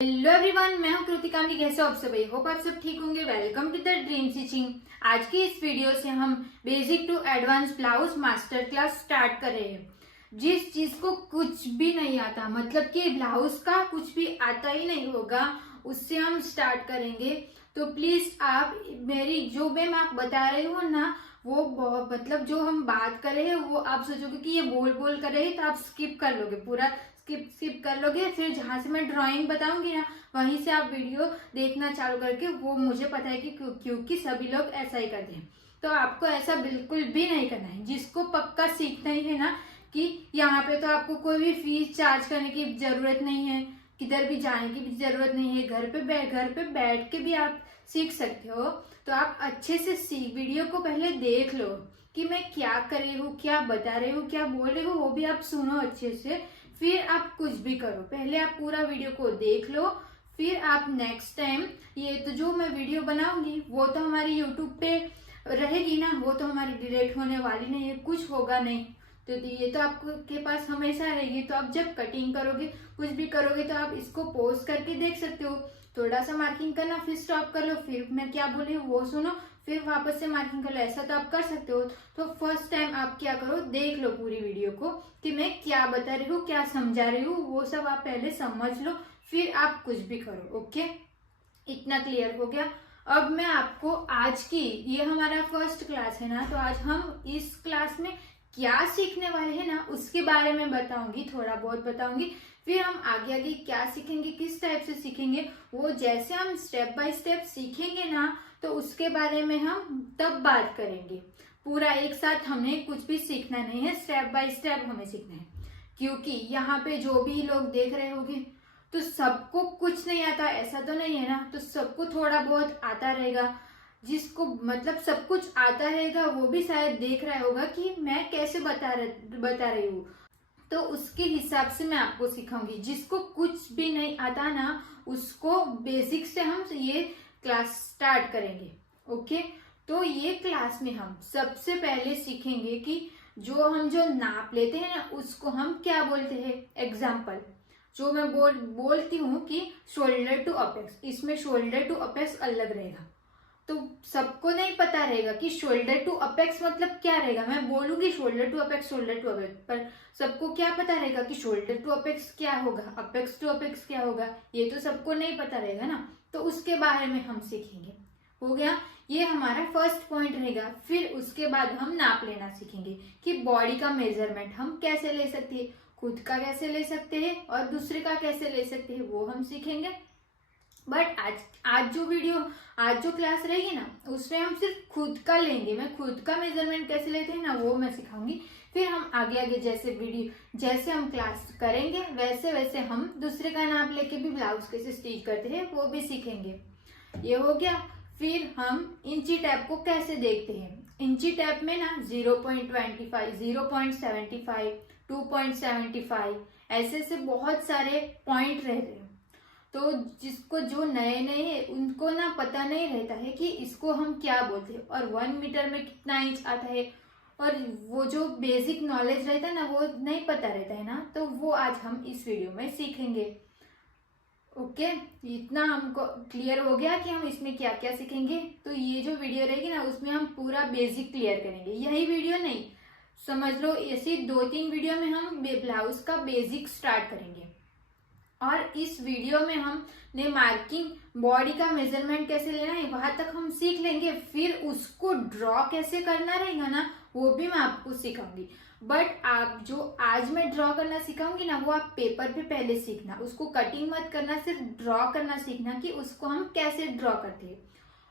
Hello everyone, मैं हूं कृतिका। कैसे हो आप सब? होप आप सब ठीक होंगे। Welcome to the dream stitching. आज की इस वीडियो से हम basic to advance blouse master class start कर रहे हैं। जिस चीज को कुछ भी नहीं आता, मतलब कि ब्लाउज का कुछ भी आता ही नहीं होगा, उससे हम स्टार्ट करेंगे। तो प्लीज आप मेरी जो भी मैं आप बता रही हूँ ना, वो बहुत मतलब जो हम बात कर रहे हैं वो आप सोचोगे कि ये बोल बोल कर रहे हैं, तो आप स्किप कर लोगे, पूरा स्किप कर लोगे। फिर जहां से मैं ड्राइंग बताऊंगी ना, वहीं से आप वीडियो देखना चालू करके, वो मुझे पता है कि क्योंकि सभी लोग ऐसा ही करते हैं। तो आपको ऐसा बिल्कुल भी नहीं करना है। जिसको पक्का सीखना ही है ना, कि यहाँ पे तो आपको कोई भी फीस चार्ज करने की जरूरत नहीं है, किधर भी जाने की भी जरूरत नहीं है, घर पे बैठ के भी आप सीख सकते हो। तो आप अच्छे से वीडियो को पहले देख लो कि मैं क्या कर रही हूँ, क्या बता रही हूँ, क्या बोल रही हूँ, वो भी आप सुनो अच्छे से। फिर आप कुछ भी करो, पहले आप पूरा वीडियो को देख लो। फिर आप नेक्स्ट टाइम ये तो जो मैं वीडियो बनाऊंगी वो तो हमारी यूट्यूब पे रहेगी ना, वो तो हमारी डिलीट होने वाली नहीं है, कुछ होगा नहीं। तो ये तो आपके पास हमेशा रहेगी। तो आप जब कटिंग करोगे, कुछ भी करोगे, तो आप इसको पॉज करके देख सकते हो। थोड़ा सा मार्किंग करना, फिर स्टॉप कर लो, फिर मैं क्या बोल रही हूँ वो सुनो, फिर वापस से मार्किंग कर लो। ऐसा तो आप कर सकते हो। तो फर्स्ट टाइम आप क्या करो, देख लो पूरी वीडियो को कि मैं क्या बता रही हूँ, क्या समझा रही हूँ, वो सब आप पहले समझ लो, फिर आप कुछ भी करो। ओके, इतना क्लियर हो गया। अब मैं आपको आज की, ये हमारा फर्स्ट क्लास है ना, तो आज हम इस क्लास में क्या सीखने वाले हैं ना, उसके बारे में बताऊंगी, थोड़ा बहुत बताऊंगी। फिर हम आगे आगे क्या सीखेंगे, किस टाइप से सीखेंगे, वो जैसे हम स्टेप बाय स्टेप सीखेंगे ना, तो उसके बारे में हम तब बात करेंगे। पूरा एक साथ हमें कुछ भी सीखना नहीं है, स्टेप बाय स्टेप हमें सीखना है। क्योंकि यहाँ पे जो भी लोग देख रहे होंगे, तो सबको कुछ नहीं आता ऐसा तो नहीं है ना, तो सबको थोड़ा बहुत आता रहेगा। जिसको मतलब सब कुछ आता रहेगा, वो भी शायद देख रहा होगा कि मैं कैसे बता रही हूँ। तो उसके हिसाब से मैं आपको सिखाऊंगी। जिसको कुछ भी नहीं आता ना, उसको बेसिक से हम ये क्लास स्टार्ट करेंगे। ओके, तो ये क्लास में हम सबसे पहले सीखेंगे कि जो नाप लेते हैं ना, उसको हम क्या बोलते हैं। एग्जाम्पल जो मैं बोलती हूँ कि शोल्डर टू अपेक्स, इसमें शोल्डर टू अपेक्स अलग रहेगा। तो सबको नहीं पता रहेगा कि शोल्डर टू अपेक्स मतलब क्या रहेगा। मैं बोलूंगी शोल्डर टू अपेक्स, पर सबको क्या पता रहेगा कि शोल्डर टू अपेक्स क्या होगा, अपेक्स टू अपेक्स क्या होगा, ये तो सबको नहीं पता रहेगा ना। तो उसके बारे में हम सीखेंगे। हो गया, ये हमारा फर्स्ट पॉइंट रहेगा। फिर उसके बाद हम नाप लेना सीखेंगे कि बॉडी का मेजरमेंट हम कैसे ले सकते हैं, खुद का कैसे ले सकते हैं और दूसरे का कैसे ले सकते हैं, वो हम सीखेंगे। बट आज जो क्लास रहेगी ना, उसमें हम सिर्फ खुद का लेंगे। मैं खुद का मेजरमेंट कैसे लेते हैं ना, वो मैं सिखाऊंगी। फिर हम आगे आगे जैसे हम क्लास करेंगे, वैसे वैसे हम दूसरे का नाप लेके भी ब्लाउज कैसे स्टिच करते हैं वो भी सीखेंगे। ये हो गया। फिर हम इंची टैप को कैसे देखते हैं। इंची टैप में ना 0.25, 0.75, 2.75 ऐसे से बहुत सारे पॉइंट रहते हैं। तो जिसको जो नए नए उनको ना पता नहीं रहता है कि इसको हम क्या बोलते हैं, और 1 मीटर में कितना इंच आता है, और वो जो बेसिक नॉलेज रहता है ना, वो नहीं पता रहता है ना। तो वो आज हम इस वीडियो में सीखेंगे। ओके, इतना हमको क्लियर हो गया कि हम इसमें क्या क्या सीखेंगे। तो ये जो वीडियो रहेगी ना, उसमें हम पूरा बेसिक क्लियर करेंगे। यही वीडियो नहीं, समझ लो ऐसी 2-3 वीडियो में हम ब्लाउज का बेसिक स्टार्ट करेंगे। और इस वीडियो में हमने मार्किंग, बॉडी का मेजरमेंट कैसे लेना है, वहां तक हम सीख लेंगे। फिर उसको ड्रॉ कैसे करना रहेगा ना, वो भी मैं आपको सिखाऊंगी। बट आप जो आज मैं ड्रॉ करना सिखाऊंगी ना, वो आप पेपर पे पहले सीखना। उसको कटिंग मत करना, सिर्फ ड्रॉ करना सीखना कि उसको हम कैसे ड्रॉ करते हैं।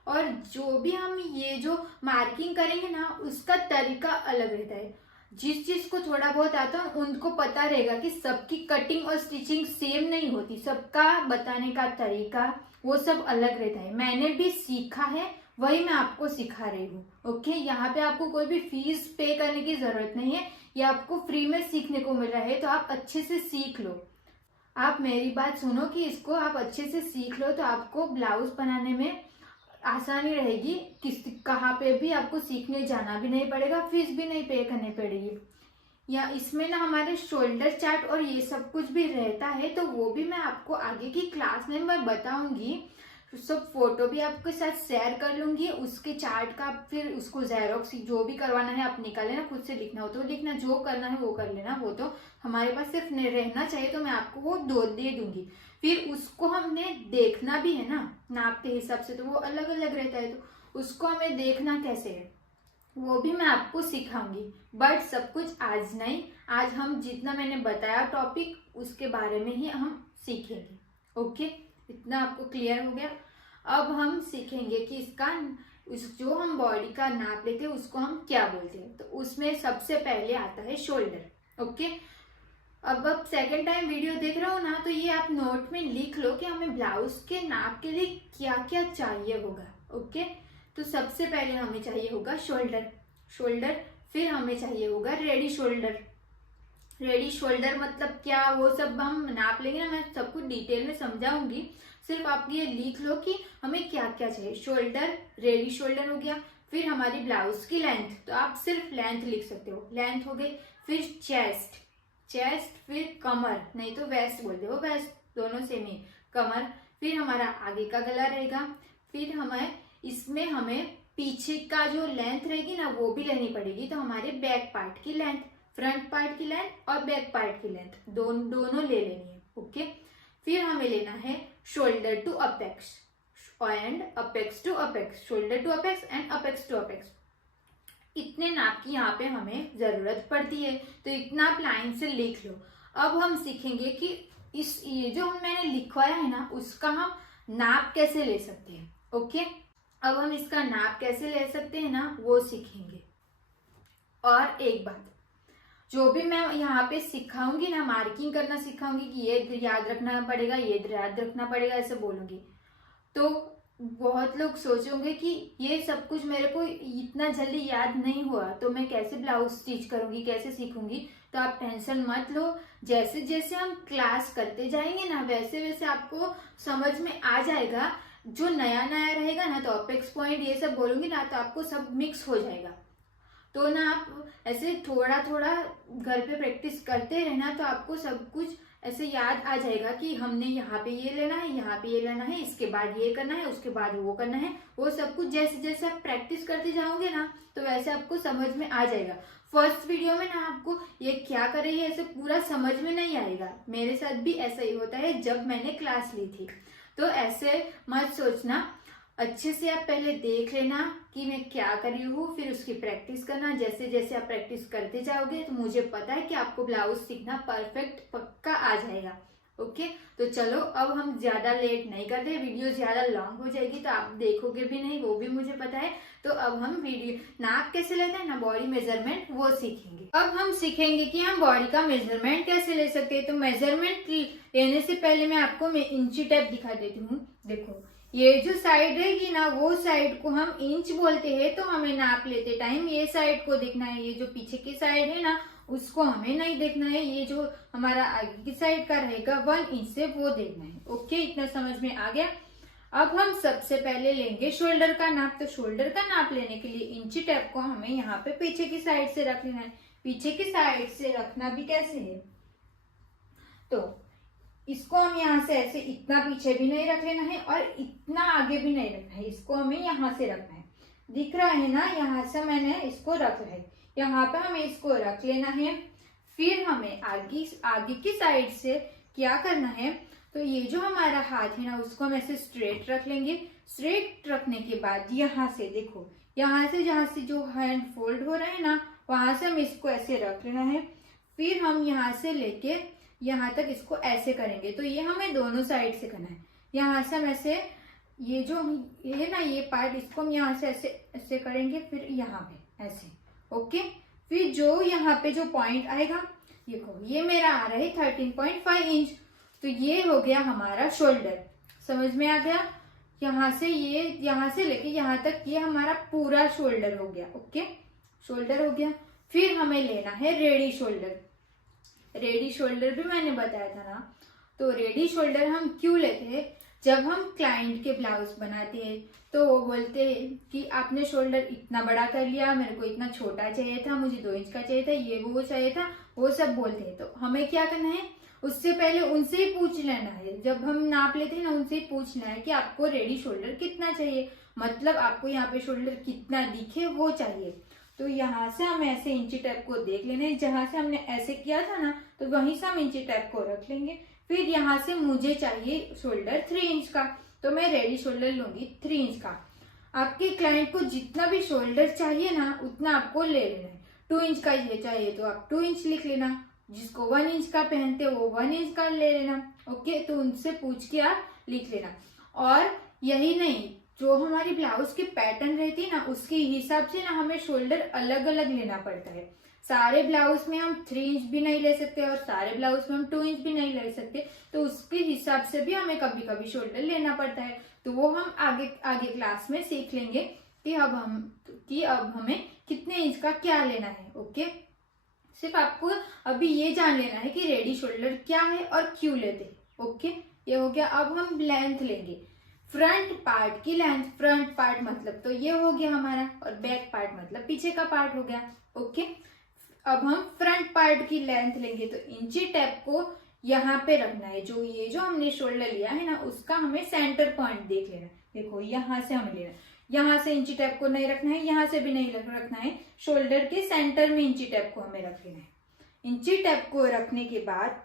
और जो भी हम ये जो मार्किंग करेंगे ना, उसका तरीका अलग रहता है। जिस चीज को थोड़ा बहुत आता है उनको पता रहेगा कि सबकी कटिंग और स्टिचिंग सेम नहीं होती, सबका बताने का तरीका वो सब अलग रहता है। मैंने भी सीखा है, वही मैं आपको सिखा रही हूँ। ओके, यहाँ पे आपको कोई भी फीस पे करने की जरूरत नहीं है, ये आपको फ्री में सीखने को मिल रहा है। तो आप अच्छे से सीख लो। आप मेरी बात सुनो कि इसको आप अच्छे से सीख लो, तो आपको ब्लाउज बनाने में आसानी रहेगी। कहाँ पे भी आपको सीखने जाना भी नहीं पड़ेगा, फीस भी नहीं पे करनी पड़ेगी। या इसमें ना हमारे शोल्डर चार्ट और ये सब कुछ भी रहता है, तो वो भी मैं आपको आगे की क्लास में मैं बताऊंगी। सब फोटो भी आपके साथ शेयर कर लूंगी उसके चार्ट का, फिर उसको जेरोक्स जो भी करवाना है आप निकाल लेना, खुद से लिखना हो तो लिखना, जो करना है वो कर लेना, वो तो हमारे पास सिर्फ रहना चाहिए, तो मैं आपको वो दे दूंगी। फिर उसको हमने देखना भी है ना नाप के हिसाब से, तो वो अलग अलग रहता है, तो उसको हमें देखना कैसे है वो भी मैं आपको सिखाऊंगी। बट सब कुछ आज नहीं, आज हम जितना मैंने बताया टॉपिक उसके बारे में ही हम सीखेंगे। ओके, इतना आपको क्लियर हो गया। अब हम सीखेंगे कि इसका जो हम बॉडी का नाप लेते हैं उसको हम क्या बोलते हैं। तो उसमें सबसे पहले आता है शोल्डर। ओके, अब सेकंड टाइम वीडियो देख रहे हो ना, तो ये आप नोट में लिख लो कि हमें ब्लाउज के नाप के लिए क्या क्या चाहिए होगा। ओके, तो सबसे पहले हमें चाहिए होगा शोल्डर, फिर हमें चाहिए होगा रेडी शोल्डर मतलब क्या, वो सब हम नाप लेंगे ना, मैं सब कुछ डिटेल में समझाऊंगी। सिर्फ आप ये लिख लो कि हमें क्या क्या चाहिए। शोल्डर, रेडी शोल्डर हो गया। फिर हमारी ब्लाउज की लेंथ, तो आप सिर्फ लेंथ लिख सकते हो, लेंथ हो गई। फिर चेस्ट, फिर कमर, नहीं तो वेस्ट बोलते हो, वेस्ट दोनों सेम ही, कमर। फिर हमारा आगे का गला रहेगा। फिर इसमें हमें पीछे का जो लेंथ रहेगी ना वो भी लेनी पड़ेगी, तो हमारे बैक पार्ट की लेंथ, फ्रंट पार्ट की लेंथ और बैक पार्ट की लेंथ दोनों ले लेनी है। ओके, फिर हमें लेना है shoulder to apex and apex to apex, shoulder to apex and apex to apex. इतने नाप की यहाँ पे हमें जरूरत पड़ती है, तो इतना आप लाइन से लिख लो। अब हम सीखेंगे कि ये जो मैंने लिखवाया है ना उसका हम नाप कैसे ले सकते हैं। ओके, अब हम इसका नाप कैसे ले सकते हैं ना वो सीखेंगे। और एक बात, जो भी मैं यहाँ पे सिखाऊंगी ना, मार्किंग करना सिखाऊंगी कि ये याद रखना पड़ेगा, ये याद रखना पड़ेगा, ऐसे बोलूंगी, तो बहुत लोग सोचोगे कि ये सब कुछ मेरे को इतना जल्दी याद नहीं हुआ, तो मैं कैसे ब्लाउज स्टिच करूंगी, कैसे सीखूंगी। तो आप टेंशन मत लो, जैसे जैसे हम क्लास करते जाएंगे ना वैसे वैसे आपको समझ में आ जाएगा। जो नया नया रहेगा ना, तो अपेक्स पॉइंट ये सब बोलूंगी ना, तो आपको सब मिक्स हो जाएगा। तो ना आप ऐसे थोड़ा थोड़ा घर पे प्रैक्टिस करते रहना, तो आपको सब कुछ ऐसे याद आ जाएगा कि हमने यहाँ पे ये लेना है, यहाँ पे ये लेना है, इसके बाद ये करना है, उसके बाद वो करना है। वो सब कुछ जैसे जैसे आप प्रैक्टिस करते जाओगे ना, तो वैसे आपको समझ में आ जाएगा। फर्स्ट वीडियो में ना आपको ये क्या कर रही है ऐसे पूरा समझ में नहीं आएगा। मेरे साथ भी ऐसा ही होता है जब मैंने क्लास ली थी। तो ऐसे मत सोचना, अच्छे से आप पहले देख लेना कि मैं क्या कर रही हूँ, फिर उसकी प्रैक्टिस करना। जैसे जैसे आप प्रैक्टिस करते जाओगे तो मुझे पता है कि आपको ब्लाउज सीखना परफेक्ट पक्का आ जाएगा। ओके, तो चलो अब हम ज्यादा लेट नहीं करते, वीडियो ज्यादा लॉन्ग हो जाएगी तो आप देखोगे भी नहीं, वो भी मुझे पता है। तो अब हम वीडियो नाप कैसे लेते हैं ना, बॉडी मेजरमेंट, वो सीखेंगे। अब हम सीखेंगे कि हम बॉडी का मेजरमेंट कैसे ले सकते हैं। तो मेजरमेंट लेने से पहले मैं आपको इंची टेप दिखा देती हूँ। देखो, ये जो साइड रहेगी ना, वो साइड को हम इंच बोलते हैं। तो हमें नाप लेते टाइम ये साइड को देखना है, ये जो पीछे की साइड है ना उसको हमें नहीं देखना है, ये जो हमारा आगे की साइड का रहेगा 1 इंच से वो देखना है। ओके, इतना समझ में आ गया। अब हम सबसे पहले लेंगे शोल्डर का नाप। तो शोल्डर का नाप लेने के लिए इंची टेप को हमें यहाँ पे पीछे की साइड से रख लेना है। पीछे की साइड से रखना भी कैसे है, तो इसको हम यहाँ से ऐसे इतना पीछे भी नहीं रख लेना है और इतना आगे भी नहीं रखना है, इसको हमें यहाँ से रखना है। दिख रहा है ना, यहाँ से मैंने इसको रखा है, यहाँ पे हमें इसको रख लेना है। फिर हमें आगे की साइड से क्या करना है, तो ये जो हमारा हाथ है ना उसको हम ऐसे स्ट्रेट रख लेंगे। स्ट्रेट रखने के बाद यहाँ से देखो, यहाँ से जहाँ से जो हैंड फोल्ड हो रहा है ना वहां से हम इसको ऐसे रख लेना है। फिर हम यहाँ से लेके यहाँ तक इसको ऐसे करेंगे। तो ये हमें दोनों साइड से करना है। यहाँ से हम ऐसे ये जो ये ना ये पार्ट इसको हम यहाँ से ऐसे ऐसे करेंगे, फिर यहाँ पे ऐसे। ओके, फिर जो यहाँ पे जो पॉइंट आएगा, देखो ये मेरा आ रहा है 13.5 इंच। तो ये हो गया हमारा शोल्डर, समझ में आ गया। यहाँ से लेके यहाँ तक ये हमारा पूरा शोल्डर हो गया। ओके, शोल्डर हो गया। फिर हमें लेना है रेडी शोल्डर। रेडी शोल्डर भी मैंने बताया था ना, तो रेडी शोल्डर हम क्यों लेते हैं, जब हम क्लाइंट के ब्लाउज बनाते हैं तो वो बोलते हैं कि आपने शोल्डर इतना बड़ा कर लिया, मेरे को इतना छोटा चाहिए था, मुझे 2 इंच का चाहिए था, ये वो चाहिए था, वो सब बोलते हैं। तो हमें क्या करना है, उससे पहले उनसे ही पूछ लेना है। जब हम नाप लेते हैं ना, उनसे ही पूछना है कि आपको रेडी शोल्डर कितना चाहिए, मतलब आपको यहाँ पे शोल्डर कितना दिखे वो चाहिए। तो यहाँ से हम ऐसे इंची टेप को देख लेना है, जहां से हमने ऐसे किया था ना तो वहीं से हम इंची टेप को रख लेंगे। फिर यहाँ से मुझे चाहिए शोल्डर 3 इंच का, तो मैं रेडी शोल्डर लूंगी 3 इंच का। आपके क्लाइंट को जितना भी शोल्डर चाहिए ना उतना आपको ले लेना है। 2 इंच का ये चाहिए तो आप 2 इंच लिख लेना, जिसको 1 इंच का पहनते हो वो 1 इंच का ले लेना। ओके, तो उनसे पूछ के आप लिख लेना। और यही नहीं, जो हमारी ब्लाउज की पैटर्न रहती है ना उसके हिसाब से ना हमें शोल्डर अलग अलग लेना पड़ता है। सारे ब्लाउज में हम 3 इंच भी नहीं ले सकते और सारे ब्लाउज में हम 2 इंच भी नहीं ले सकते, तो उसके हिसाब से भी हमें कभी कभी शोल्डर लेना पड़ता है। तो वो हम आगे आगे क्लास में सीख लेंगे कि अब हमें कितने इंच का क्या लेना है। ओके, सिर्फ आपको अभी ये जान लेना है कि रेडी शोल्डर क्या है और क्यों लेते हैं। ओके, ये हो गया। अब हम लेंथ लेंगे, फ्रंट पार्ट की लेंथ। फ्रंट पार्ट मतलब तो ये हो गया हमारा, और बैक पार्ट मतलब पीछे का पार्ट हो गया। ओके, अब हम फ्रंट पार्ट की लेंथ लेंगे, तो इंची टेप को यहाँ पे रखना है। ये जो हमने शोल्डर लिया है ना उसका हमें सेंटर पॉइंट देख लेना। देखो यहाँ से हमें लेना, यहाँ से इंची टेप को नहीं रखना है, यहाँ से भी नहीं रखना है, शोल्डर के सेंटर में इंची टेप को हमें रख लेना है। इंची टेप को रखने के बाद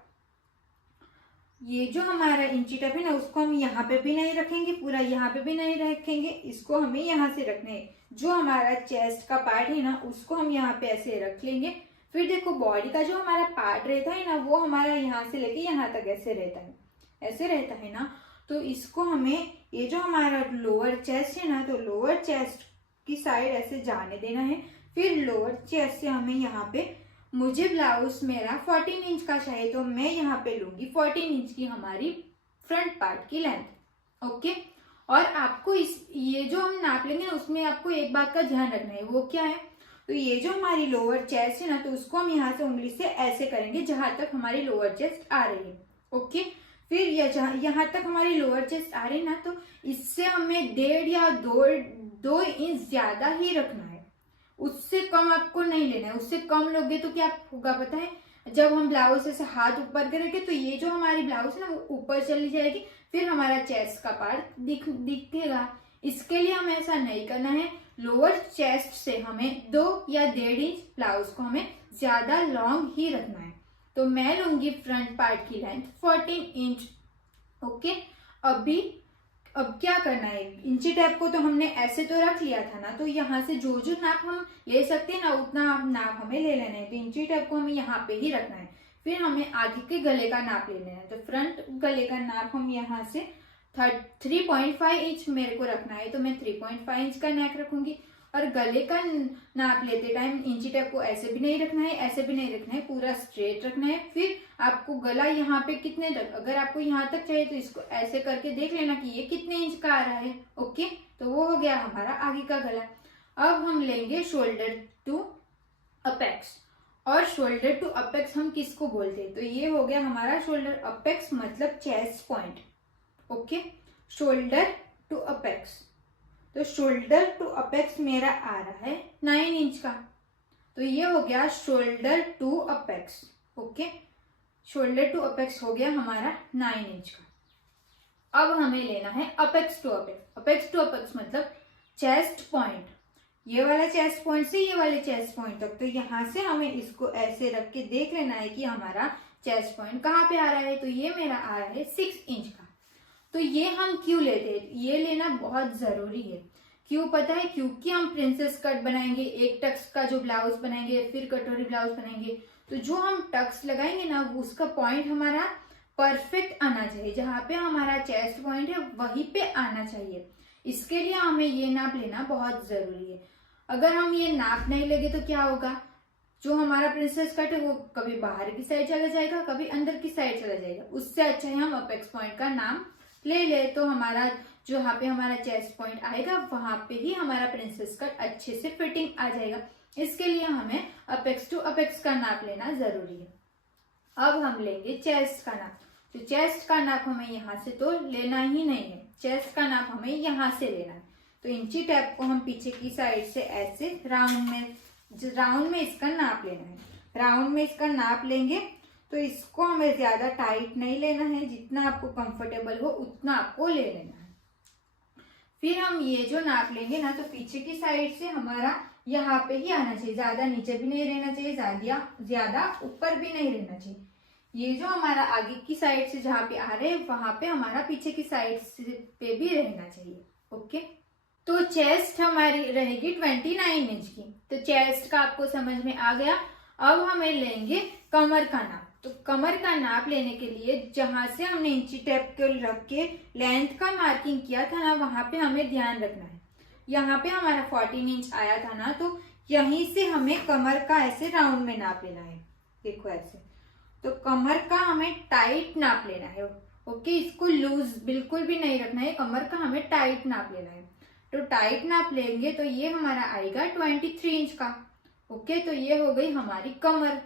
ये जो हमारा इंची टेप है ना उसको हम यहाँ पे भी नहीं रखेंगे, पूरा यहाँ पे भी नहीं रखेंगे, इसको हमें यहाँ से रखना है। जो हमारा चेस्ट का पार्ट है ना उसको हम यहाँ पे ऐसे रख लेंगे। फिर देखो बॉडी का जो हमारा पार्ट रहता है ना वो हमारा यहाँ से लेके यहाँ तक ऐसे रहता है, ऐसे रहता है ना। तो इसको हमें, ये जो हमारा लोअर चेस्ट है ना, तो लोअर चेस्ट की साइड ऐसे जाने देना है। फिर लोअर चेस्ट से हमें यहाँ पे, मुझे ब्लाउज मेरा 14 इंच का चाहिए तो मैं यहाँ पे लूंगी 14 इंच की हमारी फ्रंट पार्ट की लेंथ। ओके, और आपको ये जो हम नाप लेंगे ना उसमें आपको एक बात का ध्यान रखना है, वो क्या है, तो ये जो हमारी लोअर चेस्ट है ना तो उसको हम यहाँ से उंगली से ऐसे करेंगे जहां तक हमारी लोअर चेस्ट आ रही है। ओके, फिर यहाँ तक हमारी लोअर चेस्ट आ रही है ना तो इससे हमें 1.5 या 2 इंच ज्यादा ही रखना है, उससे कम आपको नहीं लेना है। उससे कम लोगे तो क्या होगा पता है, जब हम ब्लाउज से हाथ ऊपर करेंगे तो ये जो हमारी ब्लाउज है ना वो ऊपर चली जाएगी, फिर हमारा चेस्ट का पार्ट दिखेगा। इसके लिए हमें ऐसा नहीं करना है। लोअर चेस्ट से हमें 2 या 1.5 इंच ब्लाउज को हमें ज्यादा लॉन्ग ही रखना है। तो मैं लूंगी फ्रंट पार्ट की लेंथ 14 इंच। ओके, अब क्या करना है, इंची टेप को तो हमने ऐसे तो रख लिया था ना, तो यहाँ से जो जो नाप हम ले सकते हैं ना उतना नाप हमें ले लेना है। तो इंची टेप को हमें यहाँ पे ही रखना है। फिर हमें आगे के गले का नाप ले लेना है। तो फ्रंट गले का नाप हम यहाँ से 3.5 इंच मेरे को रखना है, तो मैं 3.5 इंच का नेक रखूंगी। और गले का नाप लेते टाइम इंची टेप को ऐसे भी नहीं रखना है, ऐसे भी नहीं रखना है, पूरा स्ट्रेट रखना है। फिर आपको गला यहाँ पे कितने तक, अगर आपको यहाँ तक चाहिए तो इसको ऐसे करके देख लेना कि ये कितने इंच का आ रहा है। ओके, तो वो हो गया हमारा आगे का गला। अब हम लेंगे शोल्डर टू अपेक्स। और शोल्डर टू अपेक्स हम किसको बोलते हैं, तो ये हो गया हमारा शोल्डर अपेक्स मतलब chest point. Okay, shoulder to apex, तो शोल्डर टू अपेक्स मेरा आ रहा है 9 इंच का, तो ये हो गया shoulder to apex. Okay, shoulder to apex हो गया हमारा 9 इंच का। अब हमें लेना है apex to apex. Apex to apex मतलब चेस्ट पॉइंट, ये वाला चेस्ट पॉइंट से ये वाले चेस्ट पॉइंट तक। तो यहाँ से हमें इसको ऐसे रख के देख लेना है कि हमारा चेस्ट पॉइंट कहाँ पे आ रहा है, तो ये मेरा आ रहा है 6 इंच का। तो ये हम क्यों लेते हैं, ये लेना बहुत जरूरी है। क्यों पता है, क्योंकि हम प्रिंसेस कट बनाएंगे, एक टक्स का जो ब्लाउज बनाएंगे, फिर कटोरी ब्लाउज बनाएंगे, तो जो हम टक्स लगाएंगे ना उसका पॉइंट हमारा परफेक्ट आना चाहिए, जहां पे हमारा चेस्ट पॉइंट है वहीं पे आना चाहिए। इसके लिए हमें ये नाप लेना बहुत जरूरी है। अगर हम ये नाप नहीं लेंगे तो क्या होगा, जो हमारा प्रिंसेस कट है वो कभी बाहर की साइड चला जाएगा, कभी अंदर की साइड चला जाएगा। उससे अच्छा है हम अपेक्स पॉइंट का नाम ले ले, तो हमारा जो यहाँ पे हमारा चेस्ट पॉइंट आएगा वहां पे ही हमारा प्रिंसेस कट अच्छे से फिटिंग आ जाएगा। इसके लिए हमें अपेक्स टू अपेक्स का नाप लेना जरूरी है। अब हम लेंगे चेस्ट का नाप। तो चेस्ट का नाप हमें यहाँ से तो लेना ही नहीं है, चेस्ट का नाप हमें यहाँ से लेना है। तो इंची टेप को हम पीछे की साइड से ऐसे राउंड में इसका नाप लेना है। राउंड में इसका नाप लेंगे तो इसको हमें ज्यादा टाइट नहीं लेना है, जितना आपको कंफर्टेबल हो उतना आपको ले लेना है। फिर हम ये जो नाप लेंगे ना, तो पीछे की साइड से हमारा यहाँ पे ही आना चाहिए, ज्यादा नीचे भी नहीं रहना चाहिए, ज्यादा ऊपर भी नहीं रहना चाहिए। ये जो हमारा आगे की साइड से जहाँ पे आ रहे हैं वहां पे हमारा पीछे की साइड पे भी रहना चाहिए। ओके, तो चेस्ट हमारी रहेगी 29 इंच की। तो चेस्ट का आपको समझ में आ गया। अब हमें लेंगे कमर का नाप। तो कमर का नाप लेने के लिए जहां से हमने इंची टेप को रख के लेंथ का मार्किंग किया था ना, वहां पे हमें ध्यान रखना है। यहाँ पे हमारा 14 इंच आया था ना, तो यहीं से हमें कमर का ऐसे राउंड में नाप लेना है। देखो ऐसे, तो कमर का हमें टाइट नाप लेना है। ओके, इसको लूज बिल्कुल भी नहीं रखना है, कमर का हमें टाइट नाप लेना है। तो टाइट नाप लेंगे तो ये हमारा आएगा 23 इंच का। ओके, तो ये हो गई हमारी कमर।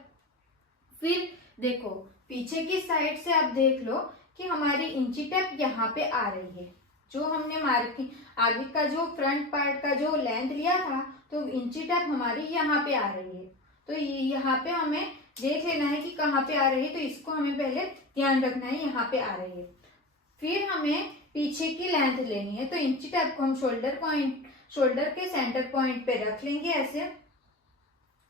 फिर देखो पीछे की साइड से आप देख लो कि हमारी इंची टेप यहाँ पे आ रही है। जो हमने मार्किंग आगे का जो फ्रंट पार्ट का जो लेंथ लिया था, तो इंची टेप हमारी यहाँ पे आ रही है। तो यहाँ पे हमें देख लेना है कि कहाँ पे आ रही है, तो इसको हमें पहले ध्यान रखना है, यहाँ पे आ रही है। फिर हमें पीछे की लेंथ लेनी है। तो इंची टेप को हम शोल्डर के सेंटर पॉइंट पे रख लेंगे।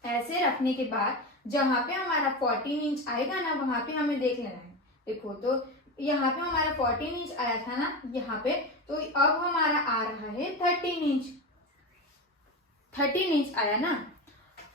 ऐसे रखने के बाद जहां पे हमारा 14 इंच आएगा ना, वहां पे हमें देख लेना है। देखो, तो यहाँ पे हमारा 14 इंच आया था ना यहाँ पे, तो अब हमारा आ रहा है 13 इंच। 13 इंच आया ना,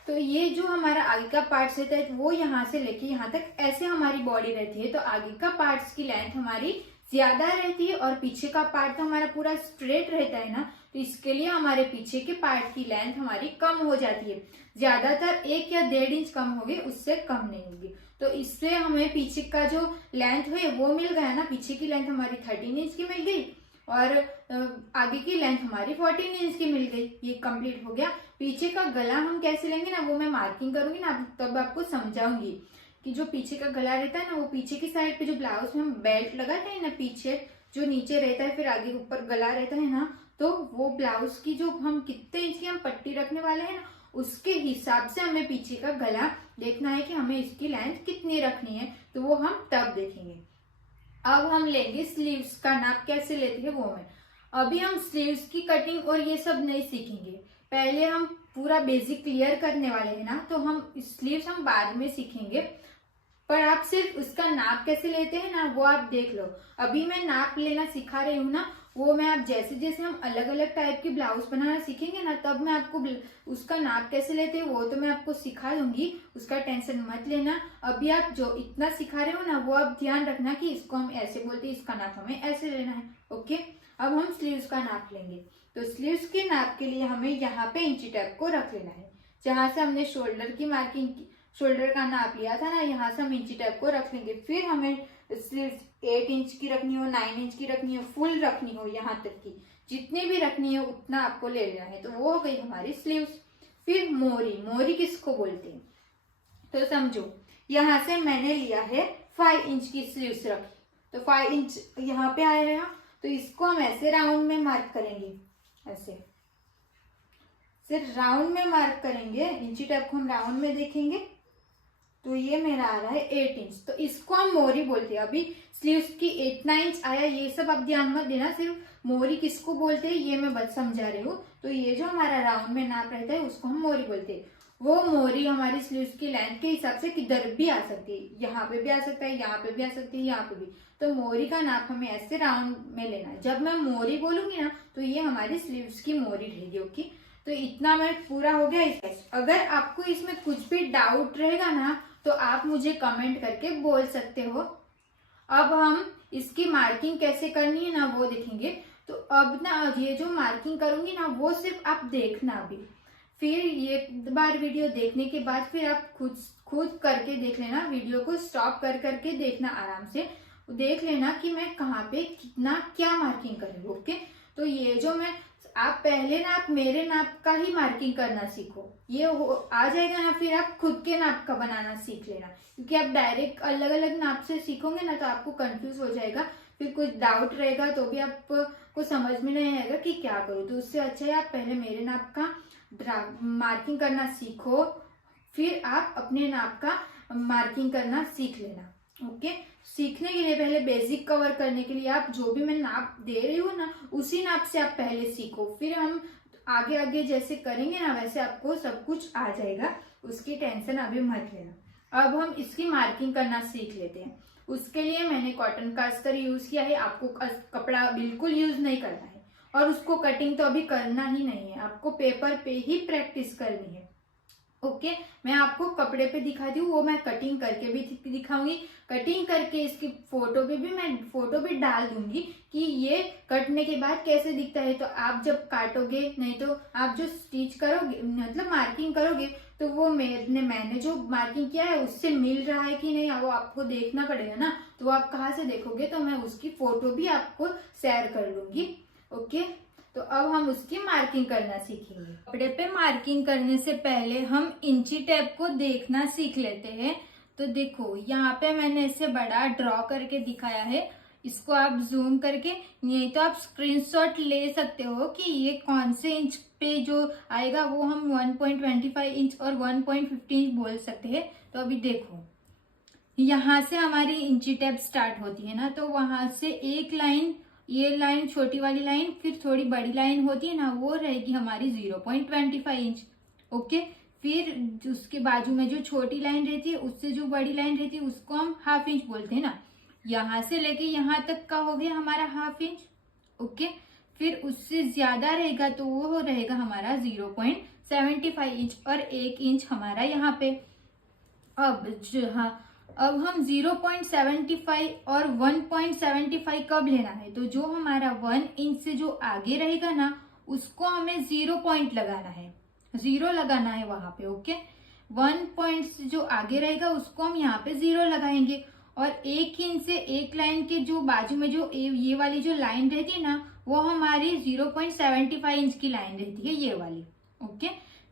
तो ये जो हमारा आगे का पार्ट रहता है वो यहाँ से लेके यहाँ तक ऐसे हमारी बॉडी रहती है। तो आगे का पार्ट्स की लेंथ हमारी ज्यादा रहती है और पीछे का पार्ट तो हमारा पूरा स्ट्रेट रहता है ना, तो इसके लिए हमारे पीछे के पार्ट की लेंथ हमारी कम हो जाती है। ज्यादातर 1 या 1.5 इंच कम होगी, उससे कम नहीं होगी। तो इससे हमें पीछे का जो लेंथ है वो मिल गया ना। पीछे की लेंथ हमारी 13 इंच की मिल गई और आगे की लेंथ हमारी 14 इंच की मिल गई। ये कंप्लीट हो गया। पीछे का गला हम कैसे लेंगे ना, वो मैं मार्किंग करूंगी ना, तब आपको समझाऊंगी कि जो पीछे का गला रहता है ना, वो पीछे की साइड पे जो ब्लाउज में हम बेल्ट लगाते हैं ना, पीछे जो नीचे रहता है फिर आगे ऊपर गला रहता है ना, तो वो ब्लाउज की जो हम कितने इंच की हम पट्टी रखने वाले हैं ना, उसके हिसाब से हमें पीछे का गला देखना है कि हमें इसकी लेंथ कितनी रखनी है। तो वो हम तब देखेंगे। अब हम लेंगे स्लीव्स का नाप कैसे लेते हैं वो मैं। अभी हम स्लीव्स की कटिंग और ये सब नहीं सीखेंगे, पहले हम पूरा बेसिक क्लियर करने वाले हैं ना, तो हम स्लीव्स हम बाद में सीखेंगे। पर आप सिर्फ उसका नाप कैसे लेते हैं ना, वो आप देख लो। अभी मैं नाप लेना सिखा रही हूँ ना, वो मैं आप जैसे जैसे हम अलग अलग टाइप की ब्लाउज बनाना सीखेंगे ना, तब मैं आपको उसका नाप कैसे लेते हैं वो तो मैं आपको सिखा दूंगी, उसका टेंशन मत लेना। अभी आप जो इतना सिखा रहे हो ना, वो आप ध्यान रखना कि इसको हम ऐसे बोलते हैं, इसका नाप हमें ऐसे लेना है। ओके, अब हम स्लीव्स का नाप लेंगे। तो स्लीव्स के नाप के लिए हमें यहाँ पे इंची टेप को रख लेना है। जहां से हमने शोल्डर का नाप लिया था ना, यहाँ से हम इंची टेप को रख लेंगे। फिर हमें स्लीव्स 8 इंच की रखनी हो, 9 इंच की रखनी हो, फुल रखनी हो, यहाँ तक की जितनी भी रखनी है उतना आपको ले लेना है। तो वो हो गई हमारी स्लीव्स। फिर मोरी किसको बोलते हैं तो समझो, यहाँ से मैंने लिया है 5 इंच की स्लीव्स रखी, तो 5 इंच यहाँ पे आया है, तो इसको हम ऐसे राउंड में मार्क करेंगे। ऐसे सिर्फ राउंड में मार्क करेंगे, इंची टेप को हम राउंड में देखेंगे, तो ये मेरा आ रहा है 8 इंच। तो इसको हम मोरी बोलते हैं। अभी स्लीव्स की 8-9 इंच आया, ये सब आप ध्यान मत देना, सिर्फ मोरी किसको बोलते हैं ये मैं बस समझा रही हूँ। तो ये जो हमारा राउंड में नाप रहता है उसको हम मोरी बोलते हैं। वो मोरी हमारी स्लीव्स की लेंथ के हिसाब से किधर भी आ सकती है, यहाँ पे भी आ सकता है, यहाँ पे भी आ सकती है, यहाँ पे भी। तो मोरी का नाप हमें ऐसे राउंड में लेना है। जब मैं मोरी बोलूंगी ना, तो ये हमारी स्लीव्स की मोरी रहेगी। ओके, तो इतना मैं पूरा हो गया। अगर आपको इसमें कुछ भी डाउट रहेगा ना, तो आप मुझे कमेंट करके बोल सकते हो। अब हम इसकी मार्किंग कैसे करनी है ना वो देखेंगे। तो अब ना ये जो मार्किंग करूंगी ना, वो सिर्फ आप देखना अभी, फिर ये बार वीडियो देखने के बाद फिर आप खुद करके देख लेना। वीडियो को स्टॉप करके देखना, आराम से देख लेना कि मैं कहाँ पे कितना क्या मार्किंग करूँ। ओके, तो ये जो मैं आप पहले ना आप मेरे नाप का ही मार्किंग करना सीखो, ये आ जाएगा ना, फिर आप खुद के नाप का बनाना सीख लेना। क्योंकि आप डायरेक्ट अलग अलग नाप से सीखोगे ना तो आपको कंफ्यूज हो जाएगा, फिर कुछ डाउट रहेगा तो भी आपको समझ में नहीं आएगा कि क्या करूँ। तो उससे अच्छा है आप पहले मेरे नाप का मार्किंग करना सीखो, फिर आप अपने नाप का मार्किंग करना सीख लेना। ओके, सीखने के लिए पहले बेसिक कवर करने के लिए आप जो भी मैं नाप दे रही हूँ ना उसी नाप से आप पहले सीखो, फिर हम आगे आगे जैसे करेंगे ना वैसे आपको सब कुछ आ जाएगा, उसकी टेंशन अभी मत लेना। अब हम इसकी मार्किंग करना सीख लेते हैं। उसके लिए मैंने कॉटन का अस्तर यूज किया है। आपको कपड़ा बिल्कुल यूज नहीं करना है और उसको कटिंग तो अभी करना ही नहीं है, आपको पेपर पे ही प्रैक्टिस करनी है। ओके, मैं आपको कपड़े पे दिखाती हूँ, वो मैं कटिंग करके भी दिखाऊंगी। कटिंग करके इसकी फोटो भी डाल दूंगी कि ये कटने के बाद कैसे दिखता है। तो आप जब काटोगे, नहीं तो आप जो स्टिच करोगे मतलब मार्किंग करोगे तो वो मैंने जो मार्किंग किया है उससे मिल रहा है कि नहीं वो आपको देखना पड़ेगा ना। तो आप कहाँ से देखोगे, तो मैं उसकी फोटो भी आपको शेयर कर लूंगी। ओके, तो अब हम उसकी मार्किंग करना सीखेंगे। कपड़े पे मार्किंग करने से पहले हम इंची टेप को देखना सीख लेते हैं। तो देखो यहाँ पे मैंने इसे बड़ा ड्रॉ करके दिखाया है, इसको आप जूम करके, नहीं तो आप स्क्रीनशॉट ले सकते हो कि ये कौन से इंच पे जो आएगा वो हम 1.25 इंच और 1.50 इंच बोल सकते हैं। तो अभी देखो यहाँ से हमारी इंची टेप स्टार्ट होती है ना, तो वहां से एक लाइन, ये लाइन छोटी वाली लाइन, फिर थोड़ी बड़ी लाइन होती है ना, वो रहेगी हमारी 0.25 इंच। ओके, फिर उसके बाजू में जो छोटी लाइन रहती है उससे जो बड़ी लाइन रहती है उसको हम हाफ इंच बोलते हैं ना। यहाँ से लेके यहाँ तक का हो गया हमारा हाफ इंच। ओके, फिर उससे ज्यादा रहेगा तो वो रहेगा हमारा 0.75 इंच और 1 इंच हमारा यहाँ पे। अब हम 0.75 और 1.75 कब लेना है, तो जो हमारा 1 इंच से जो आगे रहेगा ना उसको हमें 0 पॉइंट लगाना है, 0 लगाना है वहां पे। ओके, 1 पॉइंट से जो आगे रहेगा उसको हम यहाँ पे 0 लगाएंगे। और 1 इंच से एक लाइन के जो बाजू में जो ये वाली जो लाइन रहती है ना वो हमारी 0.75 इंच की लाइन रहती है, ये वाली। ओके,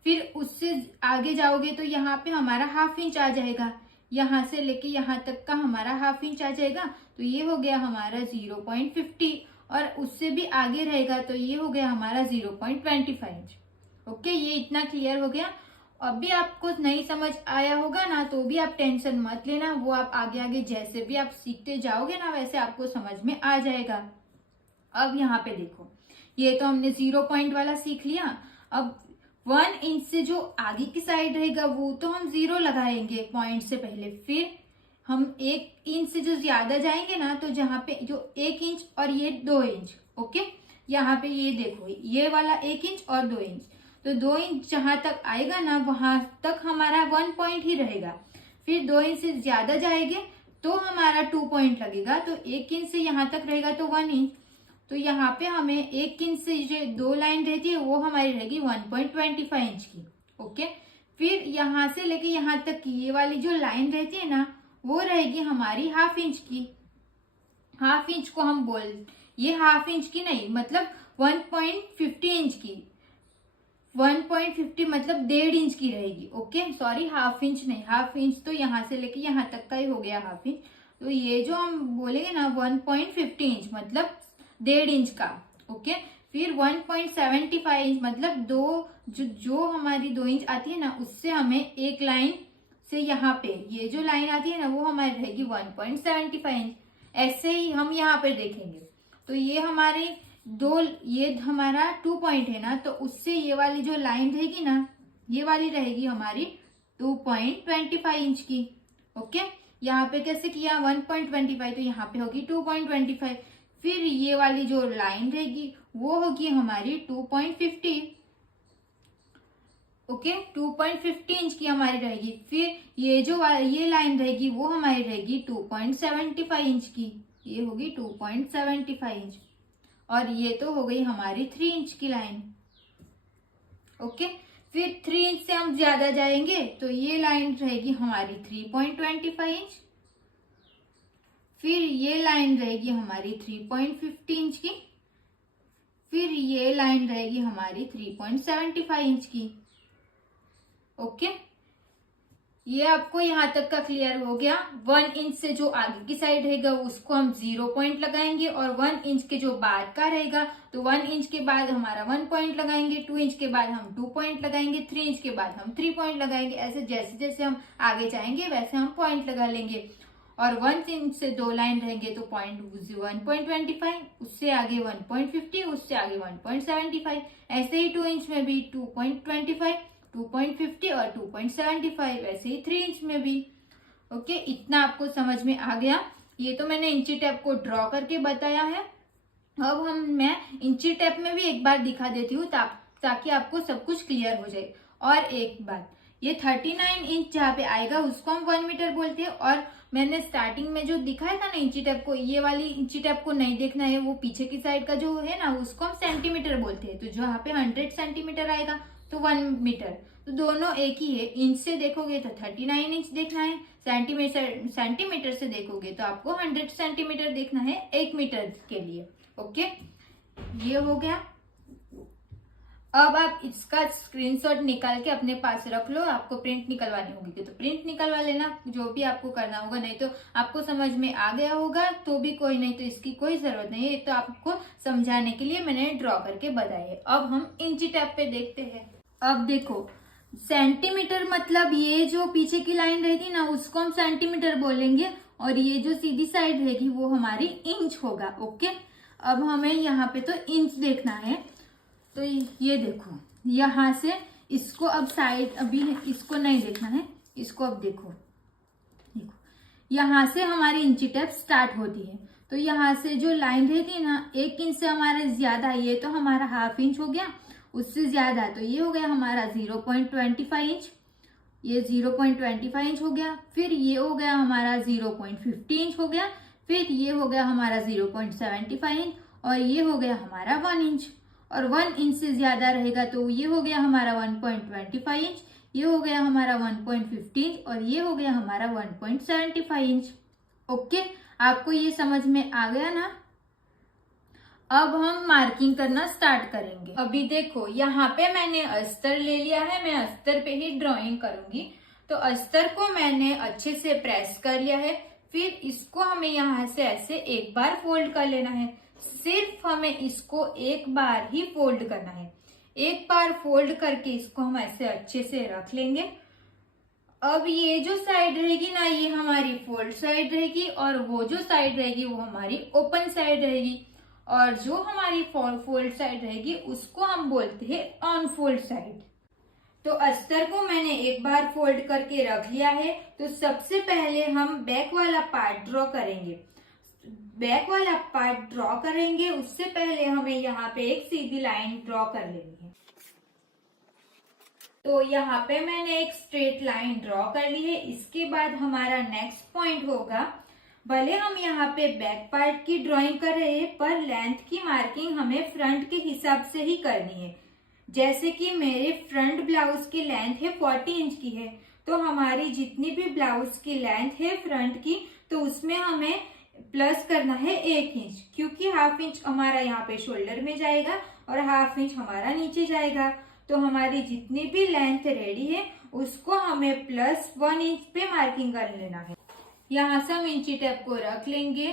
फिर उससे आगे जाओगे तो यहाँ पे हमारा हाफ इंच आ जाएगा, यहाँ से लेके यहाँ तक का हमारा हाफ इंच आ जाएगा। तो ये हो गया हमारा 0.50 और उससे भी आगे रहेगा तो ये हो गया हमारा 0.25 इंच। ओके, ये इतना क्लियर हो गया। अब भी आपको नहीं समझ आया होगा ना तो भी आप टेंशन मत लेना, वो आप आगे आगे जैसे भी आप सीखते जाओगे ना वैसे आपको समझ में आ जाएगा। अब यहाँ पे देखो, ये तो हमने 0 पॉइंट वाला सीख लिया। अब 1 इंच से जो आगे की साइड रहेगा वो तो हम 0 लगाएंगे पॉइंट से पहले। फिर हम 1 इंच से जो ज्यादा जाएंगे ना तो जहाँ पे जो 1 इंच और ये 2 इंच। ओके, यहाँ पे ये देखो ये वाला 1 इंच और 2 इंच, तो 2 इंच जहां तक आएगा ना वहां तक हमारा 1 पॉइंट ही रहेगा। फिर 2 इंच से ज्यादा जाएंगे तो हमारा 2 पॉइंट लगेगा। तो 1 इंच से यहाँ तक रहेगा तो 1 इंच। तो यहाँ पे हमें 1 इंच से जो 2 लाइन रहती है वो हमारी रहेगी 1.25 इंच की। ओके, फिर यहाँ से लेके यहाँ तक की ये वाली जो लाइन रहती है ना वो रहेगी हमारी हाफ इंच की। हाफ इंच को हम ये हाफ इंच की नहीं, मतलब 1.50 इंच की, 1.50 मतलब 1.5 इंच की रहेगी। ओके, सॉरी हाफ इंच नहीं, हाफ इंच तो यहाँ से लेके यहाँ तक का ही हो गया हाफ इंच। तो ये जो हम बोलेंगे ना 1.50 इंच मतलब 1.5 इंच का। ओके, फिर 1.75 इंच मतलब जो हमारी 2 इंच आती है ना उससे हमें एक लाइन से यहाँ पे ये जो लाइन आती है ना वो हमारी रहेगी 1.75 इंच। ऐसे ही हम यहाँ पे देखेंगे तो ये ये हमारा 2 पॉइंट है ना, तो उससे ये वाली जो लाइन रहेगी ना ये वाली रहेगी हमारी 2.25 इंच की। ओके, यहाँ पे कैसे किया 1.25 तो यहाँ पे होगी 2.25। फिर ये वाली जो लाइन रहेगी वो होगी हमारी 2.50। ओके, 2.50 इंच की हमारी रहेगी। फिर ये लाइन रहेगी वो हमारी रहेगी 2.75 इंच की, ये होगी 2.75 इंच। और ये तो हो गई हमारी 3 इंच की लाइन। ओके, फिर 3 इंच से हम ज्यादा जाएंगे तो ये लाइन रहेगी हमारी 3.25 इंच। फिर ये लाइन रहेगी हमारी 3.50 इंच की। फिर ये लाइन रहेगी हमारी 3.75 इंच की। ओके, ये आपको यहाँ तक का क्लियर हो गया। 1 इंच से जो आगे की साइड रहेगा उसको हम 0 पॉइंट लगाएंगे, और 1 इंच के जो बाद का रहेगा तो 1 इंच के बाद हमारा 1 पॉइंट लगाएंगे, 2 इंच के बाद हम 2 पॉइंट लगाएंगे, 3 इंच के बाद हम 3 पॉइंट लगाएंगे। ऐसे जैसे जैसे हम आगे जाएंगे वैसे हम पॉइंट लगा लेंगे। और 1 इंच से 2 लाइन रहेंगे तो पॉइंट 1.25, उससे आगे 1.50, उससे आगे 1.75। ऐसे ही 2 इंच में भी 2.25, 2.50 और 2.75, वैसे ही 3 इंच में भी। ओके, इतना आपको समझ में आ गया। ये तो मैंने इंची टेप को ड्रॉ करके बताया है। अब मैं इंची टेप में भी एक बार दिखा देती हूँ ताकि आपको सब कुछ क्लियर हो जाए। और एक बात, ये 39 इंच जहाँ पे आएगा उसको हम 1 मीटर बोलते हैं। और मैंने स्टार्टिंग में जो दिखाया था ना इंची टेप को, ये वाली इंची टेप को नहीं देखना है, वो पीछे की साइड का जो है ना उसको हम सेंटीमीटर बोलते हैं। तो जहाँ पे 100 सेंटीमीटर आएगा तो 1 मीटर, तो दोनों एक ही है। इंच से देखोगे तो 39 इंच देखना है, सेंटीमीटर से देखोगे तो आपको 100 सेंटीमीटर देखना है 1 मीटर के लिए। ओके, ये हो गया। अब आप इसका स्क्रीनशॉट निकाल के अपने पास रख लो। आपको प्रिंट निकलवानी होगी तो प्रिंट निकलवा लेना, जो भी आपको करना होगा। नहीं तो आपको समझ में आ गया होगा तो भी कोई नहीं, तो इसकी कोई जरूरत नहीं है। तो आपको समझाने के लिए मैंने ड्रॉ करके बताया। अब हम इंची टेप पे देखते हैं। अब देखो, सेंटीमीटर मतलब ये जो पीछे की लाइन रहेगी ना उसको हम सेंटीमीटर बोलेंगे, और ये जो सीधी साइड रहेगी वो हमारी इंच होगा। ओके, अब हमें यहाँ पे तो इंच देखना है। तो ये देखो, यहाँ से इसको अब साइड, अभी इसको नहीं देखना है, इसको अब देखो, यहाँ से हमारी इंची टेप स्टार्ट होती है। तो यहाँ से जो लाइन रहती है ना 1 इंच से हमारा ज्यादा, ये तो हमारा ½ इंच हो गया, उससे ज्यादा तो ये हो गया हमारा 0.25 इंच, ये 0.25 इंच हो गया। फिर ये हो गया हमारा 0.50 इंच हो गया। फिर ये हो गया हमारा 0.75 इंच, और ये हो गया हमारा 1 इंच। और 1 इंच से ज्यादा रहेगा तो ये हो गया हमारा 1.25 इंच, ये हो गया हमारा 1.50 इंच, और ये हो गया हमारा 1.75 इंच। ओके, आपको ये समझ में आ गया ना। अब हम मार्किंग करना स्टार्ट करेंगे। अभी देखो, यहाँ पे मैंने अस्तर ले लिया है, मैं अस्तर पे ही ड्राइंग करूंगी। तो अस्तर को मैंने अच्छे से प्रेस कर लिया है। फिर इसको हमें यहाँ से ऐसे एक बार फोल्ड कर लेना है। सिर्फ हमें इसको एक बार ही फोल्ड करना है। एक बार फोल्ड करके इसको हम ऐसे अच्छे से रख लेंगे। अब ये जो साइड रहेगी ना ये हमारी फोल्ड साइड रहेगी, और वो जो साइड रहेगी वो हमारी ओपन साइड रहेगी। और जो हमारी फोल्ड साइड रहेगी उसको हम बोलते हैं ऑन फोल्ड साइड। तो अस्तर को मैंने एक बार फोल्ड करके रख लिया है। तो सबसे पहले हम बैक वाला पार्ट ड्रॉ करेंगे। बैक वाला पार्ट ड्रॉ करेंगे उससे पहले हमें यहाँ पे एक सीधी लाइन ड्रॉ कर लेनी है। तो यहाँ पे मैंने एक स्ट्रेट लाइन ड्रॉ कर ली है। इसके बाद हमारा नेक्स्ट पॉइंट होगा, भले हम यहाँ पे बैक पार्ट की ड्राइंग कर रहे हैं पर लेंथ की मार्किंग हमें फ्रंट के हिसाब से ही करनी है। जैसे कि मेरे फ्रंट ब्लाउज की लेंथ है 40 इंच की है, तो हमारी जितनी भी ब्लाउज की लेंथ है फ्रंट की तो उसमें हमें प्लस करना है 1 इंच, क्योंकि ½ इंच हमारा यहाँ पे शोल्डर में जाएगा और ½ इंच हमारा नीचे जाएगा। तो हमारी जितनी भी लेंथ रेडी है उसको हमें +1 इंच पे मार्किंग कर लेना है। यहाँ से हम इंची टेप को रख लेंगे।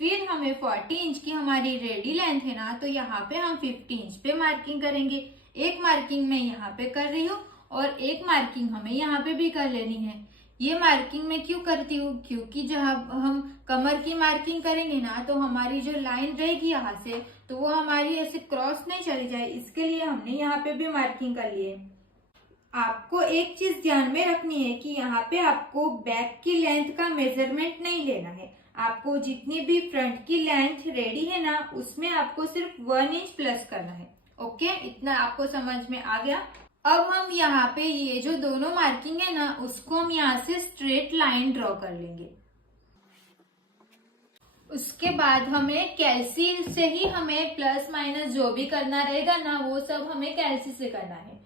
फिर हमें 40 इंच की हमारी रेडी लेंथ है ना, तो यहाँ पे हम 50 इंच पे मार्किंग करेंगे। एक मार्किंग मैं यहाँ पे कर रही हूँ और एक मार्किंग हमें यहाँ पे भी कर लेनी है। ये मार्किंग मैं क्यों करती हूँ, क्योंकि जब हम कमर की मार्किंग करेंगे ना तो हमारी जो लाइन रहेगी यहाँ से तो वो हमारी ऐसे क्रॉस नहीं चली जाए, इसके लिए हमने यहाँ पे भी मार्किंग कर ली है। आपको एक चीज ध्यान में रखनी है कि यहाँ पे आपको बैक की लेंथ का मेजरमेंट नहीं लेना है। आपको जितनी भी फ्रंट की लेंथ रेडी है ना उसमें आपको सिर्फ 1 इंच प्लस करना है। ओके, इतना आपको समझ में आ गया। अब हम यहाँ पे ये जो दोनों मार्किंग है ना उसको हम यहाँ से स्ट्रेट लाइन ड्रॉ कर लेंगे। उसके बाद हमें कैल्सी से ही हमें प्लस माइनस जो भी करना रहेगा ना वो सब हमें कैल्सी से करना है।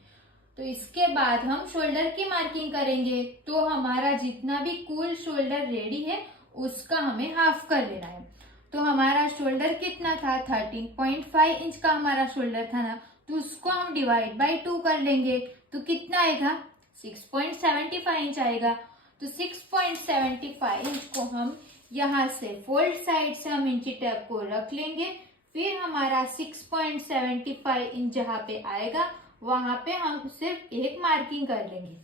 तो इसके बाद हम शोल्डर की मार्किंग करेंगे। तो हमारा जितना भी कुल शोल्डर रेडी है उसका हमें हाफ कर लेना है। तो हमारा शोल्डर कितना था, 13.5 इंच का हमारा शोल्डर था ना, तो उसको हम डिवाइड बाय 2 कर लेंगे तो कितना आएगा, 6.75 इंच आएगा। तो 6.75 इंच को हम यहाँ से फोल्ड साइड से हम इंची टेप को रख लेंगे, फिर हमारा 6.75 इंच जहाँ पे आएगा वहां पे हम सिर्फ एक मार्किंग कर लेंगे।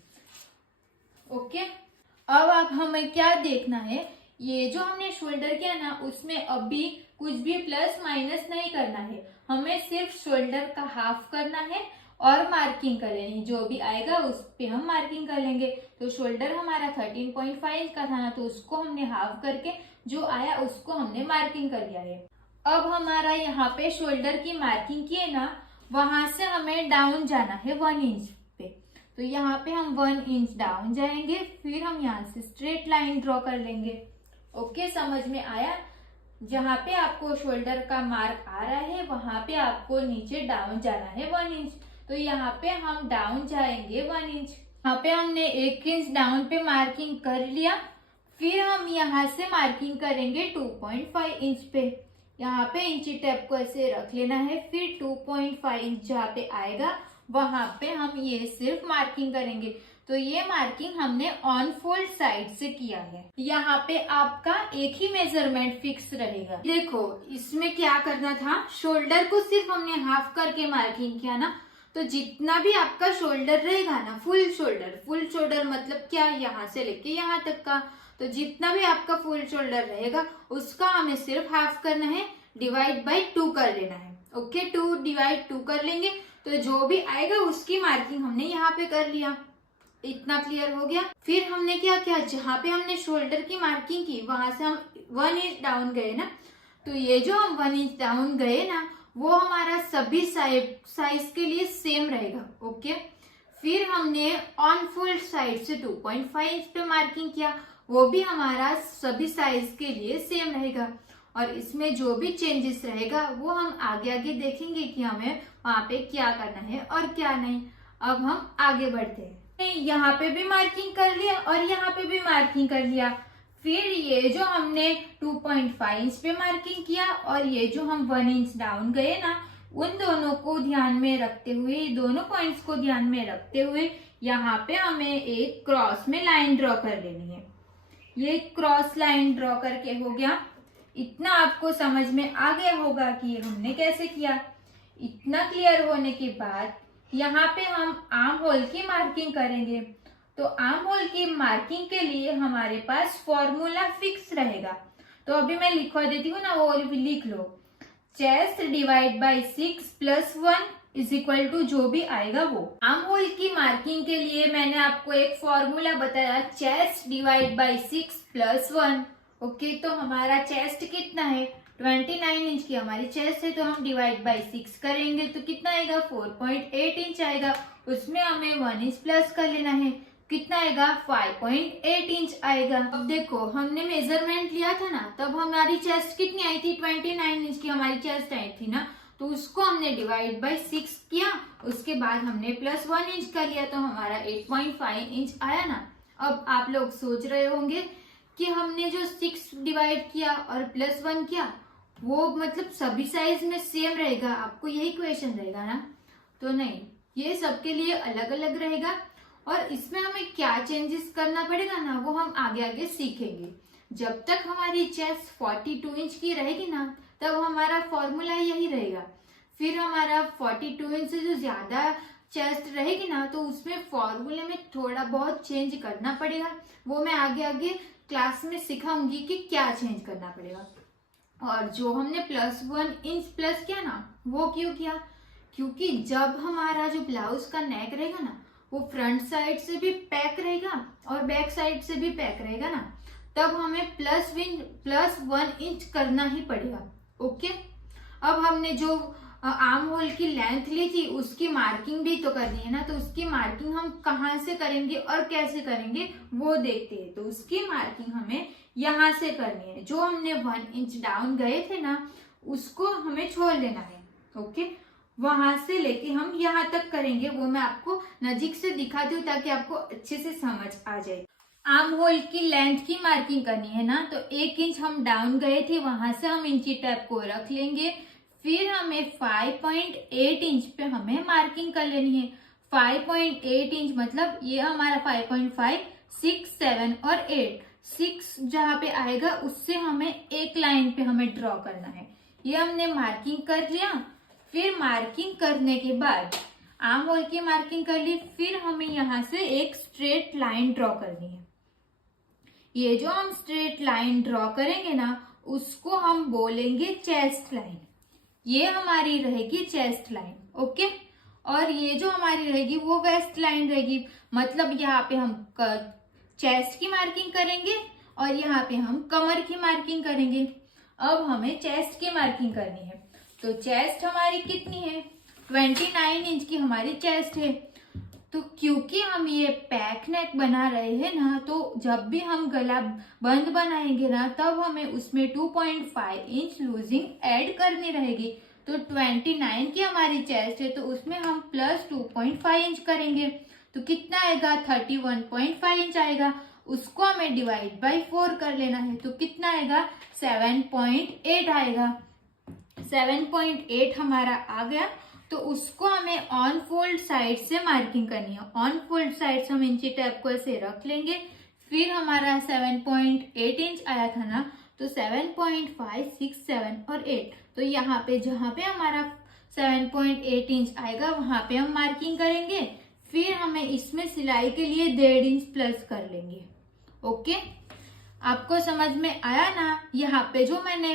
ओके, अब हमें क्या देखना है, ये जो हमने शोल्डर किया ना उसमें अभी कुछ भी प्लस माइनस नहीं करना है, हमें सिर्फ शोल्डर का हाफ करना है और मार्किंग कर लेनी, जो भी आएगा उस पे हम मार्किंग कर लेंगे। तो शोल्डर हमारा 13.5 इंच का था ना, तो उसको हमने हाफ करके जो आया उसको हमने मार्किंग कर लिया है। अब हमारा यहाँ पे शोल्डर की मार्किंग किए ना, वहां से हमें डाउन जाना है 1 इंच पे, तो यहाँ पे हम 1 इंच डाउन जाएंगे, फिर हम यहाँ से स्ट्रेट लाइन ड्रॉ कर लेंगे। ओके, समझ में आया? जहाँ पे आपको शोल्डर का मार्क आ रहा है वहां पे आपको नीचे डाउन जाना है 1 इंच, तो यहाँ पे हम डाउन जाएंगे 1 इंच। यहाँ पे हमने 1 इंच डाउन पे मार्किंग कर लिया, फिर हम यहाँ से मार्किंग करेंगे 2.5 इंच पे। यहाँ पे इंची टेप को ऐसे रख लेना है, फिर 2.5 इंच जहाँ पे आएगा वहां पे हम ये सिर्फ मार्किंग करेंगे। तो ये मार्किंग हमने ऑन फोल्ड साइड से किया है। यहाँ पे आपका एक ही मेजरमेंट फिक्स रहेगा। देखो इसमें क्या करना था, शोल्डर को सिर्फ हमने हाफ करके मार्किंग किया ना, तो जितना भी आपका शोल्डर रहेगा ना, फुल शोल्डर मतलब क्या, यहाँ से लेके यहाँ तक का, तो जितना भी आपका फुल शोल्डर रहेगा उसका हमें सिर्फ हाफ करना है, डिवाइड बाय 2 कर लेना है। ओके, 2 डिवाइड 2 कर लेंगे तो जो भी आएगा उसकी मार्किंग हमने यहाँ पे कर लिया। इतना क्लियर हो गया? फिर हमने क्या किया, जहाँ पे हमने शोल्डर की मार्किंग की वहां से हम 1 इंच डाउन गए ना, तो ये जो हम 1 इंच डाउन गए ना वो हमारा सभी साइज के लिए सेम रहेगा। ओके, फिर हमने ऑन फोल्ड साइड से 2.5 इंच पे मार्किंग किया, वो भी हमारा सभी साइज के लिए सेम रहेगा। और इसमें जो भी चेंजेस रहेगा वो हम आगे आगे देखेंगे कि हमें वहां पे क्या करना है और क्या नहीं। अब हम आगे बढ़ते हैं। यहाँ पे भी मार्किंग कर लिया और यहाँ पे भी मार्किंग कर लिया। फिर ये जो हमने 2.5 इंच पे मार्किंग किया और ये जो हम 1 इंच डाउन गए ना, उन दोनों को ध्यान में रखते हुए, दोनों पॉइंट्स को ध्यान में रखते हुए यहाँ पे हमें एक क्रॉस में लाइन ड्रॉ कर लेनी है। ये क्रॉस लाइन ड्रॉ करके हो गया। इतना आपको समझ में आ गया होगा कि ये हमने कैसे किया। इतना क्लियर होने के बाद यहाँ पे हम आर्म होल की मार्किंग करेंगे। तो आर्म होल की मार्किंग के लिए हमारे पास फॉर्मूला फिक्स रहेगा, तो अभी मैं लिखवा देती हूँ ना, वो लिख लो। Chest divide by 6 plus 1 is equal to जो भी आएगा वो। आर्म होल की मार्किंग के लिए मैंने आपको एक फॉर्मूला बताया, chest divide by 6 plus 1। Okay, तो हमारा चेस्ट कितना है, 29 इंच की हमारी चेस्ट है, तो हम डिवाइड बाय 6 करेंगे तो कितना आएगा, 4.8 इंच आएगा। उसमें हमें 1 इंच प्लस कर लेना है, कितना आएगा, 5.8 इंच आएगा। अब देखो हमने मेजरमेंट लिया था ना, तब हमारी चेस्ट कितनी आई थी, 29 इंच की हमारी चेस्ट आई थी ना, तो उसको हमने डिवाइड बाय 6 किया, उसके बाद हमने प्लस 1 इंच कर लिया, तो हमारा 8.5 इंच आया ना। अब आप लोग सोच रहे होंगे कि हमने जो 6 डिवाइड किया और प्लस 1 किया वो मतलब सभी साइज में सेम रहेगा, आपको यही क्वेश्चन रहेगा ना, तो नहीं, ये सबके लिए अलग अलग रहेगा। और इसमें हमें क्या चेंजेस करना पड़ेगा ना, वो हम आगे आगे सीखेंगे। जब तक हमारी चेस्ट 42 इंच की रहेगी ना, तब हमारा फॉर्मूला यही रहेगा। फिर हमारा 42 इंच से जो ज्यादा चेस्ट रहेगी ना, तो उसमें फॉर्मूले में थोड़ा बहुत चेंज करना पड़ेगा, वो मैं आगे आगे क्लास में सिखाऊंगी कि क्या चेंज करना पड़ेगा। और जो हमने प्लस 1 इंच प्लस किया ना, वो क्यों किया, क्योंकि जब हमारा जो ब्लाउज का नेक रहेगा ना, वो फ्रंट साइड से भी पैक रहेगा और बैक साइड से भी पैक रहेगा ना, तब हमें प्लस 1 इंच करना ही पड़ेगा। ओके, अब हमने जो आर्म होल की लेंथ ली थी उसकी मार्किंग भी तो करनी है ना, तो उसकी मार्किंग हम कहाँ से करेंगे और कैसे करेंगे वो देखते हैं। तो उसकी मार्किंग हमें यहाँ से करनी है, जो हमने 1 इंच डाउन गए थे ना उसको हमें छोड़ लेना है। ओके, वहां से लेके हम यहाँ तक करेंगे, वो मैं आपको नजीक से दिखाती हूँ ताकि आपको अच्छे से समझ आ जाए। आर्म होल की लेंथ की मार्किंग करनी है ना, तो 1 इंच हम डाउन गए थे, वहां से हम इंची टेप को रख लेंगे। फिर हमें 5.8 इंच पे हमें मार्किंग कर लेनी है। 5.8 इंच मतलब ये हमारा 5.5, 6, 7 और 8, 6 जहाँ पे आएगा उससे हमें एक लाइन पे हमें ड्रॉ करना है। ये हमने मार्किंग कर लिया। फिर मार्किंग करने के बाद आर्म होल की मार्किंग कर ली, फिर हमें यहाँ से एक स्ट्रेट लाइन ड्रॉ करनी है। ये जो हम स्ट्रेट लाइन ड्रॉ करेंगे ना, उसको हम बोलेंगे चेस्ट लाइन। ये हमारी रहेगी चेस्ट लाइन, ओके। और ये जो हमारी रहेगी वो वेस्ट लाइन रहेगी, मतलब यहाँ पे हम चेस्ट की मार्किंग करेंगे और यहाँ पे हम कमर की मार्किंग करेंगे। अब हमें चेस्ट की मार्किंग करनी है, तो चेस्ट हमारी कितनी है, 29 इंच की हमारी चेस्ट है। तो क्योंकि हम ये पैक नेक बना रहे हैं ना, तो जब भी हम गला बंद बनाएंगे ना, तब हमें उसमें 2.5 इंच लूजिंग ऐड करनी रहेगी। तो 29 की हमारी चेस्ट है, तो उसमें हम प्लस 2.5 इंच करेंगे, तो कितना आएगा, 31.5 इंच आएगा। उसको हमें डिवाइड बाय 4 कर लेना है, तो कितना आएगा, 7.8 आएगा। 7.8 हमारा आ गया। तो उसको हमें ऑन फोल्ड साइड से मार्किंग करनी है। ऑन फोल्ड साइड से हम इंची टेप को ऐसे रख लेंगे। फिर हमारा 7.8 इंच आया था ना, तो 7.5, 6, 7 और 8, तो यहाँ पे जहाँ पे हमारा 7.8 इंच आएगा वहां पे हम मार्किंग करेंगे। फिर हमें इसमें सिलाई के लिए 1.5 इंच प्लस कर लेंगे, ओके। आपको समझ में आया ना। यहाँ पे जो मैंने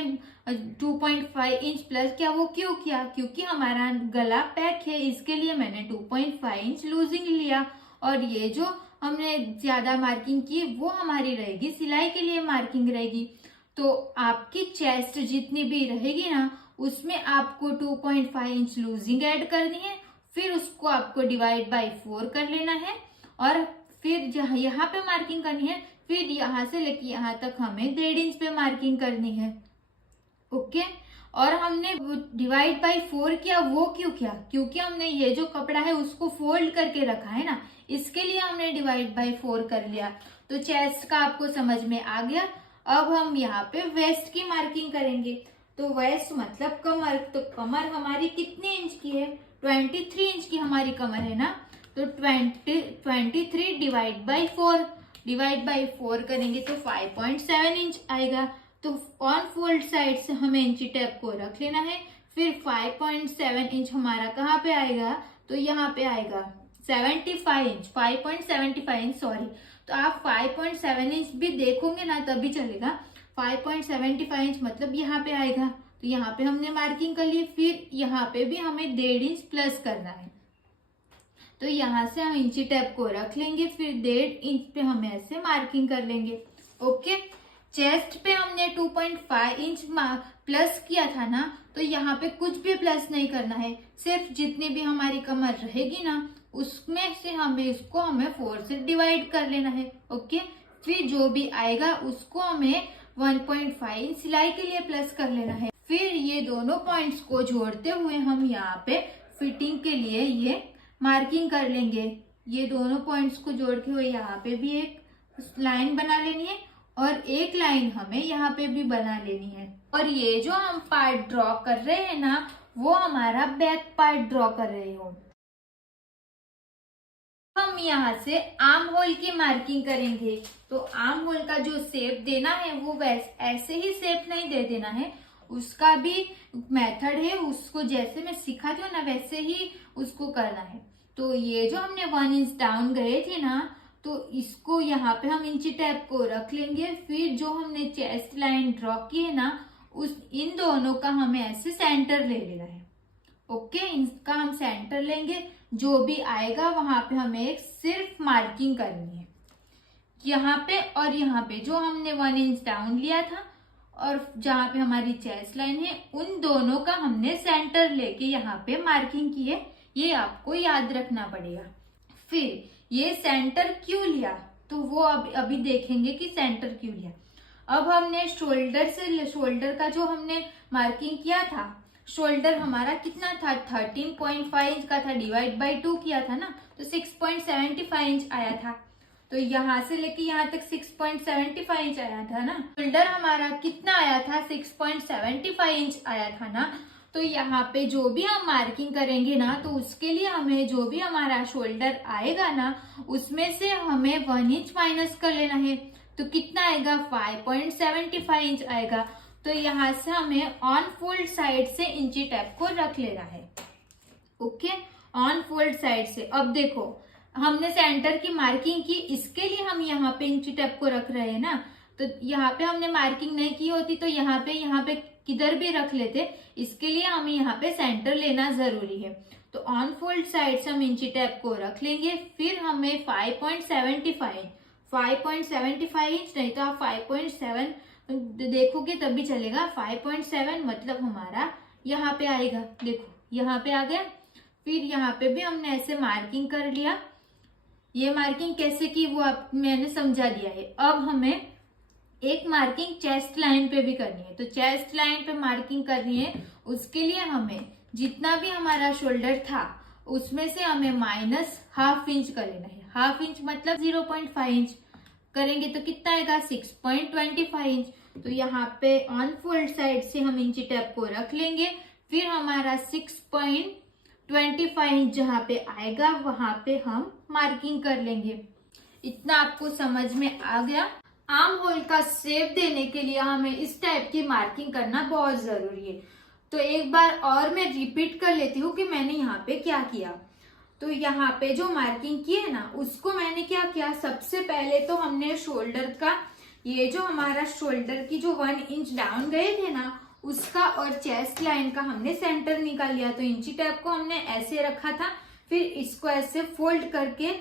2.5 इंच प्लस किया, वो क्यों किया, क्योंकि हमारा गला पैक है, इसके लिए मैंने 2.5 इंच लूजिंग लिया। और ये जो हमने ज्यादा मार्किंग की वो हमारी रहेगी सिलाई के लिए मार्किंग रहेगी। तो आपकी चेस्ट जितनी भी रहेगी ना, उसमें आपको 2.5 इंच लूजिंग ऐड करनी है। फिर उसको आपको डिवाइड बाय 4 कर लेना है, और फिर जहाँ यहाँ पे मार्किंग करनी है, फिर यहाँ से लेके यहाँ तक हमें 1.5 इंच पे मार्किंग करनी है, ओके। और हमने डिवाइड बाय 4 किया, वो क्यों किया, क्योंकि हमने ये जो कपड़ा है उसको फोल्ड करके रखा है ना, इसके लिए हमने डिवाइड बाय 4 कर लिया। तो चेस्ट का आपको समझ में आ गया। अब हम यहाँ पे वेस्ट की मार्किंग करेंगे। तो वेस्ट मतलब कमर। तो कमर हमारी कितने इंच की है, 23 इंच की हमारी कमर है ना। तो 23 डिवाइड बाय 4, डिवाइड बाय 4 करेंगे तो 5.7 इंच आएगा। तो ऑन फोल्ड साइड से हमें इंची टेप को रख लेना है। फिर 5.7 इंच हमारा कहाँ पे आएगा, तो यहाँ पे आएगा 75 इंच, 5.75 इंच सॉरी। तो आप 5.7 इंच भी देखोगे ना तभी चलेगा। 5.75 इंच मतलब यहाँ पे आएगा। तो यहाँ पे हमने मार्किंग कर ली। फिर यहाँ पे भी हमें 1.5 इंच प्लस करना है, तो यहाँ से हम इंची टेप को रख लेंगे। फिर 1.5 इंच पे हम ऐसे मार्किंग कर लेंगे, ओके। चेस्ट पे हमने 2.5 इंच प्लस किया था ना, तो यहाँ पे कुछ भी प्लस नहीं करना है, सिर्फ जितनी भी हमारी कमर रहेगी ना उसमें से हमें 4 से डिवाइड कर लेना है, ओके। फिर जो भी आएगा उसको हमें 1.5 इंच सिलाई के लिए प्लस कर लेना है। फिर ये दोनों पॉइंट्स को जोड़ते हुए हम यहाँ पे फिटिंग के लिए ये मार्किंग कर लेंगे। ये दोनों पॉइंट्स को जोड़ते हुए यहाँ पे भी एक लाइन बना लेनी है, और एक लाइन हमें यहाँ पे भी बना लेनी है। और ये जो हम पार्ट ड्रॉ कर रहे हैं ना, वो हमारा बैक पार्ट ड्रॉ कर रहे हो। हम यहाँ से आर्म होल की मार्किंग करेंगे। तो आर्म होल का जो शेप देना है वो ऐसे ही शेप नहीं दे देना है, उसका भी मेथड है। उसको जैसे मैं सिखाती हूँ ना वैसे ही उसको करना है। तो ये जो हमने 1 इंच डाउन गए थे ना, तो इसको यहाँ पे हम इंची टेप को रख लेंगे। फिर जो हमने चेस्ट लाइन ड्रॉ की है ना, इन दोनों का हमें ऐसे सेंटर ले लेना है, ओके। इनका हम सेंटर लेंगे, जो भी आएगा वहां पे हमें एक सिर्फ मार्किंग करनी है, यहाँ पे और यहाँ पे। जो हमने 1 इंच डाउन लिया था और जहाँ पे हमारी चेस्ट लाइन है, उन दोनों का हमने सेंटर लेके यहाँ पे मार्किंग की है। ये आपको याद रखना पड़ेगा। फिर ये सेंटर क्यों लिया, तो वो अभी देखेंगे कि सेंटर क्यों लिया। अब हमने शोल्डर का जो हमने मार्किंग किया था, शोल्डर हमारा कितना था, 13.5 इंच का था, डिवाइड बाय 2 किया था ना, तो 6.75 इंच आया था। तो यहाँ से लेके यहाँ तक 6.75 इंच आया था ना। शोल्डर हमारा कितना आया था, 6.75 इंच आया था ना। तो यहाँ पे जो भी हम मार्किंग करेंगे ना, तो उसके लिए हमें जो भी हमारा शोल्डर आएगा ना, उसमें से हमें 1 इंच माइनस कर लेना है। तो कितना आएगा, 5.75 इंच आएगा। तो यहाँ से हमें ऑन फोल्ड साइड से इंची टेप को रख लेना है। ओके, ऑन फोल्ड साइड से। अब देखो, हमने सेंटर की मार्किंग की, इसके लिए हम यहाँ पे इंची टेप को रख रहे हैं ना। तो यहाँ पे हमने मार्किंग नहीं की होती तो यहाँ पे किधर भी रख लेते। इसके लिए हमें यहाँ पे सेंटर लेना जरूरी है। तो ऑन फोल्ड साइड से हम इंची टेप को रख लेंगे। फिर हमें 5.75 इंच नहीं तो आप 5.7 देखोगे तब भी चलेगा। 5.7 मतलब हमारा यहाँ पे आएगा। देखो यहाँ पे आ गया। फिर यहाँ पे भी हमने ऐसे मार्किंग कर लिया। ये मार्किंग कैसे की वो मैंने समझा दिया है। अब हमें एक मार्किंग चेस्ट लाइन पे भी करनी है। तो चेस्ट लाइन पे मार्किंग करनी है, उसके लिए हमें जितना भी हमारा शोल्डर था उसमें से हमें माइनस ½ इंच कर लेना है। ½ इंच मतलब 0.5 इंच करेंगे तो कितना आएगा, 6.25 इंच। तो यहाँ पे ऑन फोल्ड साइड से हम इंची टेप को रख लेंगे। फिर हमारा 6.25 इंच जहाँ पे आएगा वहां पे हम मार्किंग कर लेंगे। इतना आपको समझ में आ गया। आर्म होल का शेप देने के लिए हमें इस टाइप की मार्किंग करना बहुत जरूरी है। तो एक बार और मैं रिपीट कर लेती हूँ कि मैंने यहाँ पे क्या किया। तो यहाँ पे जो मार्किंग की है ना, उसको मैंने क्या किया, सबसे पहले तो हमने शोल्डर का, ये जो हमारा शोल्डर की जो 1 इंच डाउन गए थे ना, उसका और चेस्ट लाइन का हमने सेंटर निकाल लिया। तो इंची टेप को हमने ऐसे रखा था, फिर इसको ऐसे फोल्ड करके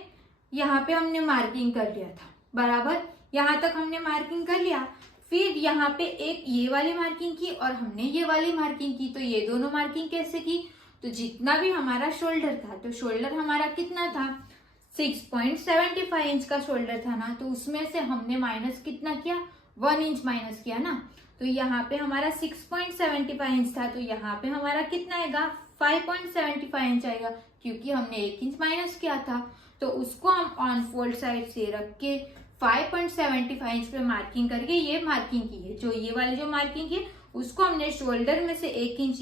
यहाँ पे हमने मार्किंग कर लिया था। बराबर यहाँ तक हमने मार्किंग कर लिया। फिर यहाँ पे एक ये वाली मार्किंग की और हमने ये वाली मार्किंग की। तो ये दोनों मार्किंग कैसे की, तो जितना भी हमारा शोल्डर था, तो शोल्डर हमारा कितना था, 6.75 इंच का शोल्डर था ना। तो उसमें से हमने माइनस कितना किया, 1 इंच माइनस किया ना। तो यहाँ पे हमारा 6.75 इंच था, तो यहाँ पे हमारा कितना आएगा, 5.75 इंच आएगा, क्योंकि हमने 1 इंच माइनस किया था। तो उसको हम ऑन फोल्ड साइड से रख के 5.75 इंच पे मार्किंग करके ये मार्किंग की है। जो ये वाली जो मार्किंग है उसको हमने शोल्डर में से 1 इंच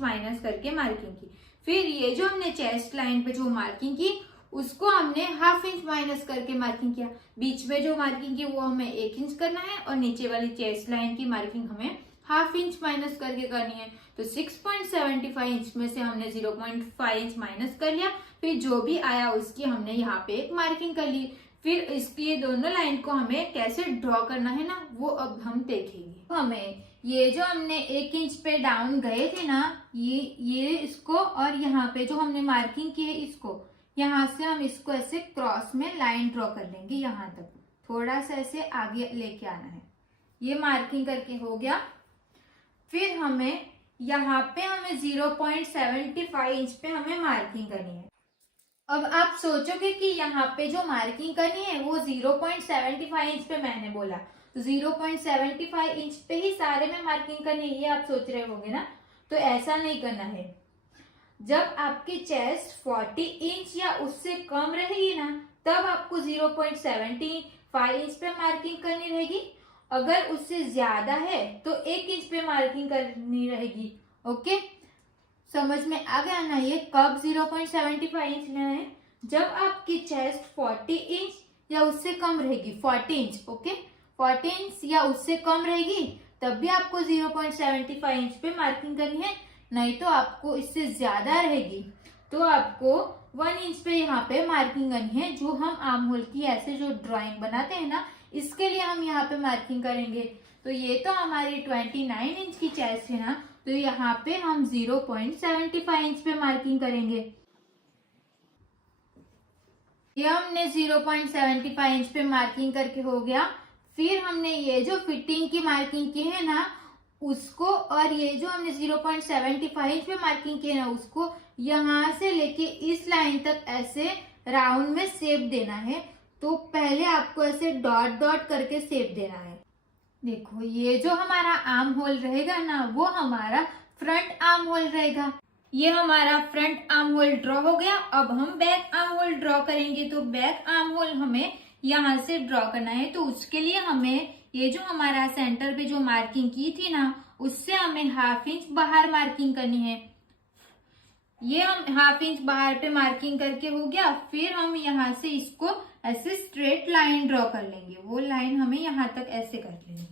माइनस करके मार्किंग की। फिर ये जो हमने चेस्ट लाइन पे जो मार्किंग की उसको हमने ½ इंच माइनस करके मार्किंग किया। बीच में जो मार्किंग की वो हमें 1 इंच करना है और नीचे वाली चेस्ट लाइन की मार्किंग हमें ½ इंच माइनस करके करनी है। तो 6.75 इंच में से हमने 0.5 इंच माइनस कर लिया। फिर जो भी आया उसकी हमने यहाँ पे एक मार्किंग कर ली। फिर इसकी ये दोनों लाइन को हमें कैसे ड्रॉ करना है ना, वो अब हम देखेंगे। हमें ये जो हमने 1 इंच पे डाउन गए थे ना, ये इसको और यहाँ पे जो हमने मार्किंग की है इसको, यहाँ से हम इसको ऐसे क्रॉस में लाइन ड्रॉ कर लेंगे। यहाँ तक थोड़ा सा ऐसे आगे लेके आना है। ये मार्किंग करके हो गया। फिर हमें यहाँ पे हमें 0.75 इंच पे हमें मार्किंग करनी है। अब आप सोचोगे कि यहाँ पे जो मार्किंग करनी है वो 0.75 इंच पे मैंने बोला, तो 0.75 इंच पे ही सारे में मार्किंग करनी है, ये आप सोच रहे होंगे ना। तो ऐसा नहीं करना है। जब आपकी चेस्ट 40 इंच या उससे कम रहेगी ना, तब आपको 0.75 इंच पे मार्किंग करनी रहेगी। अगर उससे ज्यादा है तो 1 इंच पे मार्किंग करनी रहेगी। ओके, समझ में आ गया ना। ये कब 0.75 इंच लेना है, जब आपकी चेस्ट 40 इंच या उससे कम रहेगी। 40 इंच, ओके, 40 इंच या उससे कम रहेगी तब भी आपको 0.75 इंच पे मार्किंग करनी है। नहीं तो आपको इससे ज्यादा रहेगी तो आपको 1 इंच पे यहाँ पे मार्किंग करनी है। जो हम आर्म होल की ऐसे जो ड्राइंग बनाते हैं ना, इसके लिए हम यहाँ पे मार्किंग करेंगे। तो ये तो हमारी 29 इंच की चेस्ट है ना, तो यहाँ पे हम 0.75 इंच पे मार्किंग करेंगे। ये हमने 0.75 इंच पे मार्किंग करके हो गया। फिर हमने ये जो फिटिंग की मार्किंग की है ना उसको, और ये जो हमने 0.75 इंच पे मार्किंग की है ना उसको, यहाँ से लेके इस लाइन तक ऐसे राउंड में शेप देना है। तो पहले आपको ऐसे डॉट डॉट करके शेप देना है। देखो ये जो हमारा आर्म होल रहेगा ना, वो हमारा फ्रंट आर्म होल रहेगा। ये हमारा फ्रंट आर्म होल ड्रॉ हो गया। अब हम बैक आर्म होल ड्रॉ करेंगे। तो बैक आर्म होल हमें यहाँ से ड्रॉ करना है। तो उसके लिए हमें ये जो हमारा सेंटर पे जो मार्किंग की थी ना, उससे हमें 1/2 इंच बाहर मार्किंग करनी है। ये हम 1/2 इंच बाहर पे मार्किंग करके हो गया। फिर हम यहाँ से इसको ऐसे स्ट्रेट लाइन ड्रॉ कर लेंगे। वो लाइन हमें यहाँ तक ऐसे कर लेंगे।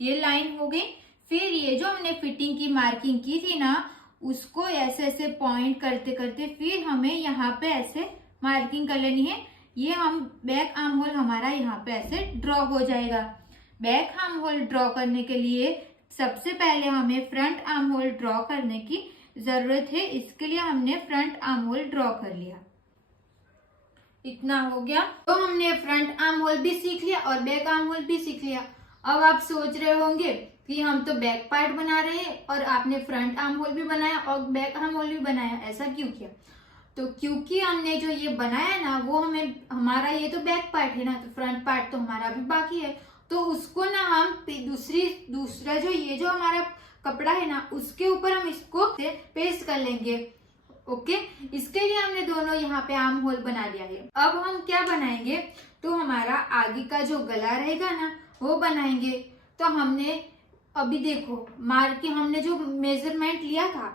ये लाइन हो गई। फिर ये जो हमने फिटिंग की मार्किंग की थी ना, उसको ऐसे ऐसे पॉइंट करते करते फिर हमें यहाँ पे ऐसे मार्किंग कर लेनी है। ये हम बैक आर्म होल हमारा यहाँ पे ऐसे ड्रॉ हो जाएगा। बैक आर्म होल ड्रॉ करने के लिए सबसे पहले हमें फ्रंट आर्म होल ड्रॉ करने की जरूरत है। इसके लिए हमने फ्रंट आर्म होल ड्रॉ कर लिया। इतना हो गया। तो हमने फ्रंट आर्म होल भी सीख लिया और बैक आर्म होल भी सीख लिया। अब आप सोच रहे होंगे कि हम तो बैक पार्ट बना रहे हैं और आपने फ्रंट आर्म होल भी बनाया और बैक आर्म होल भी बनाया, ऐसा क्यों किया? तो क्योंकि हमने जो ये बनाया ना, वो हमारा ये तो बैक पार्ट है ना, तो फ्रंट पार्ट तो हमारा अभी बाकी है। तो उसको ना हम दूसरा जो ये जो हमारा कपड़ा है ना, उसके ऊपर हम इसको पेस्ट कर लेंगे। ओके, इसके लिए हमने दोनों यहाँ पे आर्म होल बना लिया है। अब हम क्या बनाएंगे, तो हमारा आगे का जो गला रहेगा ना, वो बनाएंगे। तो हमने अभी देखो हमने जो मेजरमेंट लिया था,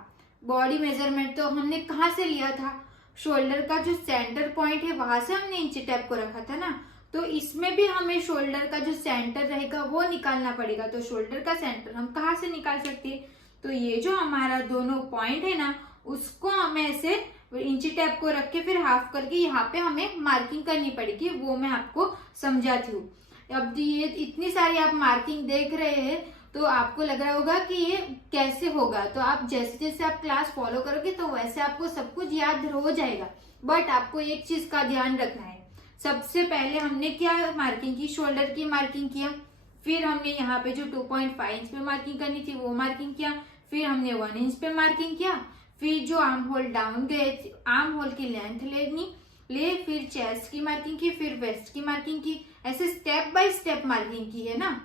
बॉडी मेजरमेंट, तो हमने कहाँ से लिया था? शोल्डर का जो सेंटर पॉइंट है वहां से हमने इंची टेप को रखा था ना। तो इसमें भी हमें शोल्डर का जो सेंटर रहेगा वो निकालना पड़ेगा। तो शोल्डर का सेंटर हम कहाँ से निकाल सकते हैं? तो ये जो हमारा दोनों पॉइंट है ना, उसको हमें ऐसे इंची टेप को रख के फिर हाफ करके यहाँ पे हमें मार्किंग करनी पड़ेगी। वो मैं आपको समझाती हूँ। अब ये इतनी सारी आप मार्किंग देख रहे हैं तो आपको लग रहा होगा कि ये कैसे होगा। तो आप जैसे जैसे आप क्लास फॉलो करोगे तो वैसे आपको सब कुछ याद हो जाएगा। बट आपको एक चीज का ध्यान रखना है। सबसे पहले हमने क्या मार्किंग की? शोल्डर की मार्किंग किया। फिर हमने यहाँ पे जो 2.5 इंच पे मार्किंग करनी थी वो मार्किंग किया। फिर हमने 1 इंच पे मार्किंग किया। फिर जो आर्म होल डाउन गए, आर्म होल की लेंथ ले फिर चेस्ट की मार्किंग की, फिर वेस्ट की मार्किंग की। ऐसे स्टेप बाय स्टेप मार्किंग की है ना।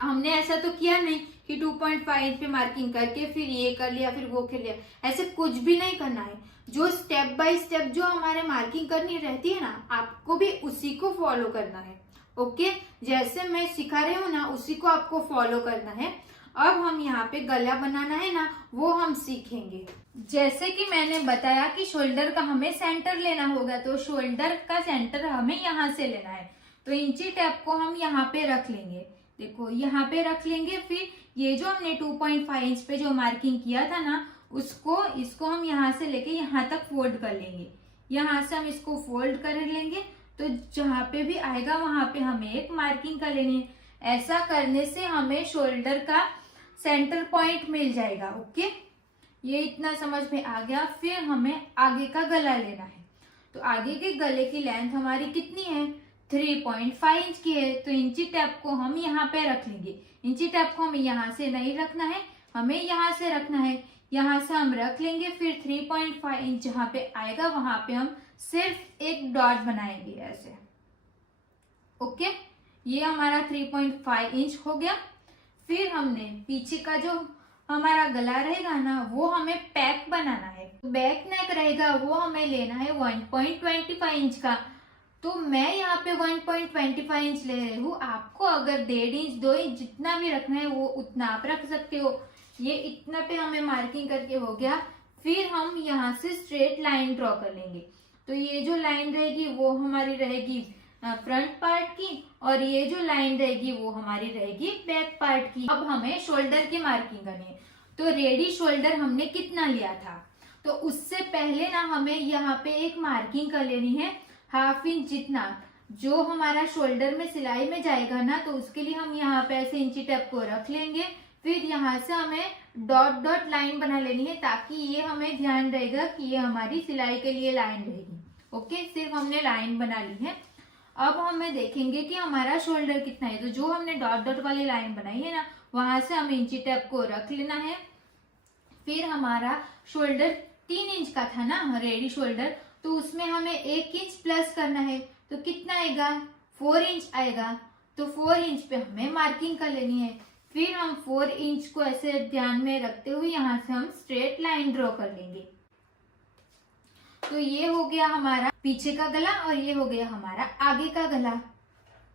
हमने ऐसा तो किया नहीं कि 2.5 इंच पे मार्किंग करके फिर ये कर लिया फिर वो कर लिया। ऐसे कुछ भी नहीं करना है। जो स्टेप बाय स्टेप जो हमारे मार्किंग करनी रहती है ना, आपको भी उसी को फॉलो करना है। ओके, जैसे मैं सिखा रही हूँ ना, उसी को आपको फॉलो करना है। अब हम यहाँ पे गला बनाना है ना, वो हम सीखेंगे। जैसे कि मैंने बताया कि शोल्डर का हमें सेंटर लेना होगा। तो शोल्डर का सेंटर हमें यहाँ से लेना है। तो इंची टेप को हम यहाँ पे रख लेंगे। देखो यहाँ पे रख लेंगे। फिर ये जो हमने 2.5 इंच पे जो मार्किंग किया था ना, इसको हम यहाँ से लेके यहाँ तक फोल्ड कर लेंगे। यहाँ से हम इसको फोल्ड कर लेंगे। तो जहाँ पे भी आएगा वहां पे हमें एक मार्किंग कर लेनी है। ऐसा करने से हमें शोल्डर का सेंटर पॉइंट मिल जाएगा। ओके, ये इतना समझ में आ गया। फिर हमें आगे का गला लेना है। तो आगे के गले की लेंथ हमारी कितनी है? 3.5 इंच की है। तो इंची टेप को हम यहाँ पे रख लेंगे। इंची टेप को हमें यहाँ से नहीं रखना है, हमें यहाँ से रखना है। यहाँ से हम रख लेंगे। फिर 3.5 इंच जहाँ पे आएगा वहां पे हम सिर्फ एक डॉट बनाएंगे ऐसे। ओके, ये हमारा 3.5 इंच हो गया। फिर हमने पीछे का जो हमारा गला रहेगा ना, वो हमें पैक बनाना है। बैक नेक रहेगा वो हमें लेना है 1.25 इंच का। तो मैं यहाँ पे 1.25 इंच ले रही हूँ। आपको अगर 1.5 इंच 2 इंच जितना भी रखना है वो उतना आप रख सकते हो। ये इतना पे हमें मार्किंग करके हो गया। फिर हम यहाँ से स्ट्रेट लाइन ड्रॉ कर लेंगे। तो ये जो लाइन रहेगी वो हमारी रहेगी फ्रंट पार्ट की, और ये जो लाइन रहेगी वो हमारी रहेगी बैक पार्ट की। अब हमें शोल्डर की मार्किंग करनी है। तो रेडी शोल्डर हमने कितना लिया था? तो उससे पहले ना हमें यहाँ पे एक मार्किंग कर लेनी है 1/2 इंच जितना। जो हमारा शोल्डर में सिलाई में जाएगा ना, तो उसके लिए हम यहाँ पे ऐसे इंची टेप को रख लेंगे। फिर यहाँ से हमें डॉट डॉट लाइन बना लेनी है, ताकि ये हमें ध्यान रहेगा कि ये हमारी सिलाई के लिए लाइन रहेगी। ओके, सिर्फ हमने लाइन बना ली है। अब हमें देखेंगे कि हमारा शोल्डर कितना है। तो जो हमने डॉट डॉट वाली लाइन बनाई है ना, वहां से हमें इंची टेप को रख लेना है। फिर हमारा शोल्डर 3 इंच का था ना रेडी शोल्डर, तो उसमें हमें 1 इंच प्लस करना है। तो कितना आएगा? 4 इंच आएगा। तो 4 इंच पे हमें मार्किंग कर लेनी है। फिर हम 4 इंच को ऐसे ध्यान में रखते हुए यहाँ से हम स्ट्रेट लाइन ड्रॉ कर लेंगे। तो ये हो गया हमारा पीछे का गला और ये हो गया हमारा आगे का गला।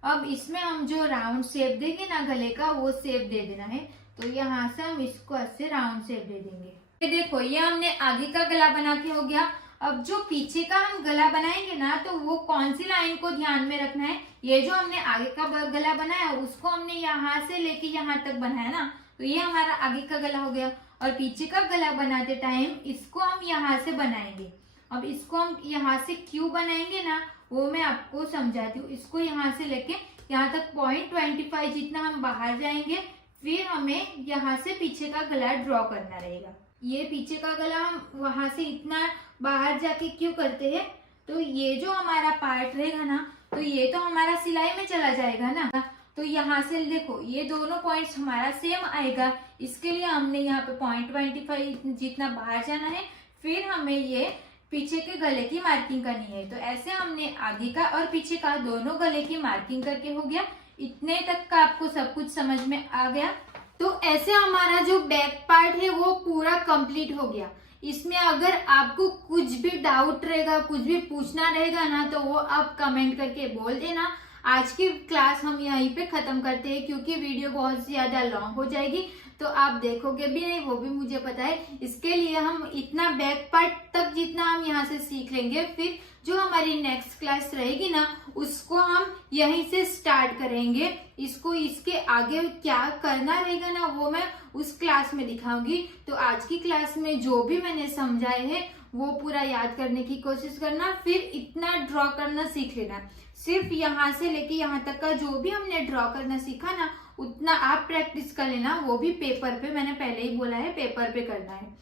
अब इसमें हम जो राउंड शेप देंगे ना गले का, वो शेप दे देना है। तो यहाँ से हम इसको ऐसे राउंड शेप दे देंगे। ये देखो, ये हमने आगे का गला बना के हो गया। अब जो पीछे का हम गला बनाएंगे ना, तो वो कौन सी लाइन को ध्यान में रखना है, ये जो हमने आगे का गला बनाया उसको हमने यहाँ से लेके यहाँ तक बनाया ना, तो ये हमारा आगे का गला हो गया। और पीछे का गला बनाते टाइम इसको हम यहाँ से बनाएंगे। अब इसको हम यहाँ से क्यों बनाएंगे ना, वो मैं आपको समझाती हूँ। इसको यहाँ से लेके यहाँ तक 0.25 जितना हम बाहर जाएंगे, फिर हमें यहाँ से पीछे का गला ड्रॉ करना रहेगा। ये पीछे का गला हम वहां से इतना बाहर जाके क्यों करते हैं, तो ये जो हमारा पार्ट रहेगा ना, तो ये तो हमारा सिलाई में चला जाएगा ना। तो यहाँ से देखो, ये दोनों पॉइंट्स हमारा सेम आएगा। इसके लिए हमने यहाँ पे 0.25 जितना बाहर जाना है, फिर हमें ये पीछे के गले की मार्किंग करनी है। तो ऐसे हमने आगे का और पीछे का दोनों गले की मार्किंग करके हो गया। इतने तक का आपको सब कुछ समझ में आ गया। तो ऐसे हमारा जो बैक पार्ट है वो पूरा कंप्लीट हो गया। इसमें अगर आपको कुछ भी डाउट रहेगा, कुछ भी पूछना रहेगा ना, तो वो आप कमेंट करके बोल देना। आज की क्लास हम यहीं पे खत्म करते हैं, क्योंकि वीडियो बहुत ज्यादा लॉन्ग हो जाएगी, तो आप देखोगे भी नहीं, वो भी मुझे पता है। इसके लिए हम इतना बैक पार्ट तक जितना हम यहाँ से सीख लेंगे, फिर जो हमारी नेक्स्ट क्लास रहेगी ना, उसको हम यहीं से स्टार्ट करेंगे। इसको इसके आगे क्या करना रहेगा ना, वो मैं उस क्लास में दिखाऊंगी। तो आज की क्लास में जो भी मैंने समझाए है वो पूरा याद करने की कोशिश करना, फिर इतना ड्रॉ करना सीख लेना। सिर्फ यहाँ से लेके यहाँ तक का जो भी हमने ड्रॉ करना सीखा ना, उतना आप प्रैक्टिस कर लेना। वो भी पेपर पे, मैंने पहले ही बोला है, पेपर पे करना है।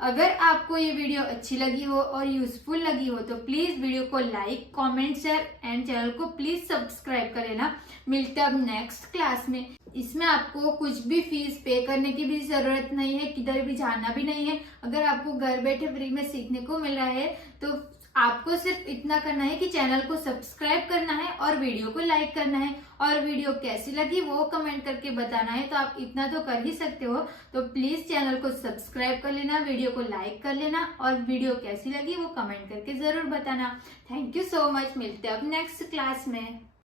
अगर आपको ये वीडियो अच्छी लगी हो और यूजफुल लगी हो, तो प्लीज वीडियो को like, comment, share and channel को प्लीज सब्सक्राइब कर लेना। मिलते हैं अब नेक्स्ट क्लास में। इसमें आपको कुछ भी फीस पे करने की भी जरूरत नहीं है, किधर भी जाना भी नहीं है। अगर आपको घर बैठे फ्री में सीखने को मिल रहा है, तो आपको सिर्फ इतना करना है कि चैनल को सब्सक्राइब करना है और वीडियो को लाइक करना है, और वीडियो कैसी लगी वो कमेंट करके बताना है। तो आप इतना तो कर ही सकते हो। तो प्लीज चैनल को सब्सक्राइब कर लेना, वीडियो को लाइक कर लेना, और वीडियो कैसी लगी वो कमेंट करके जरूर बताना। Thank you so much. मिलते हैं अब नेक्स्ट क्लास में।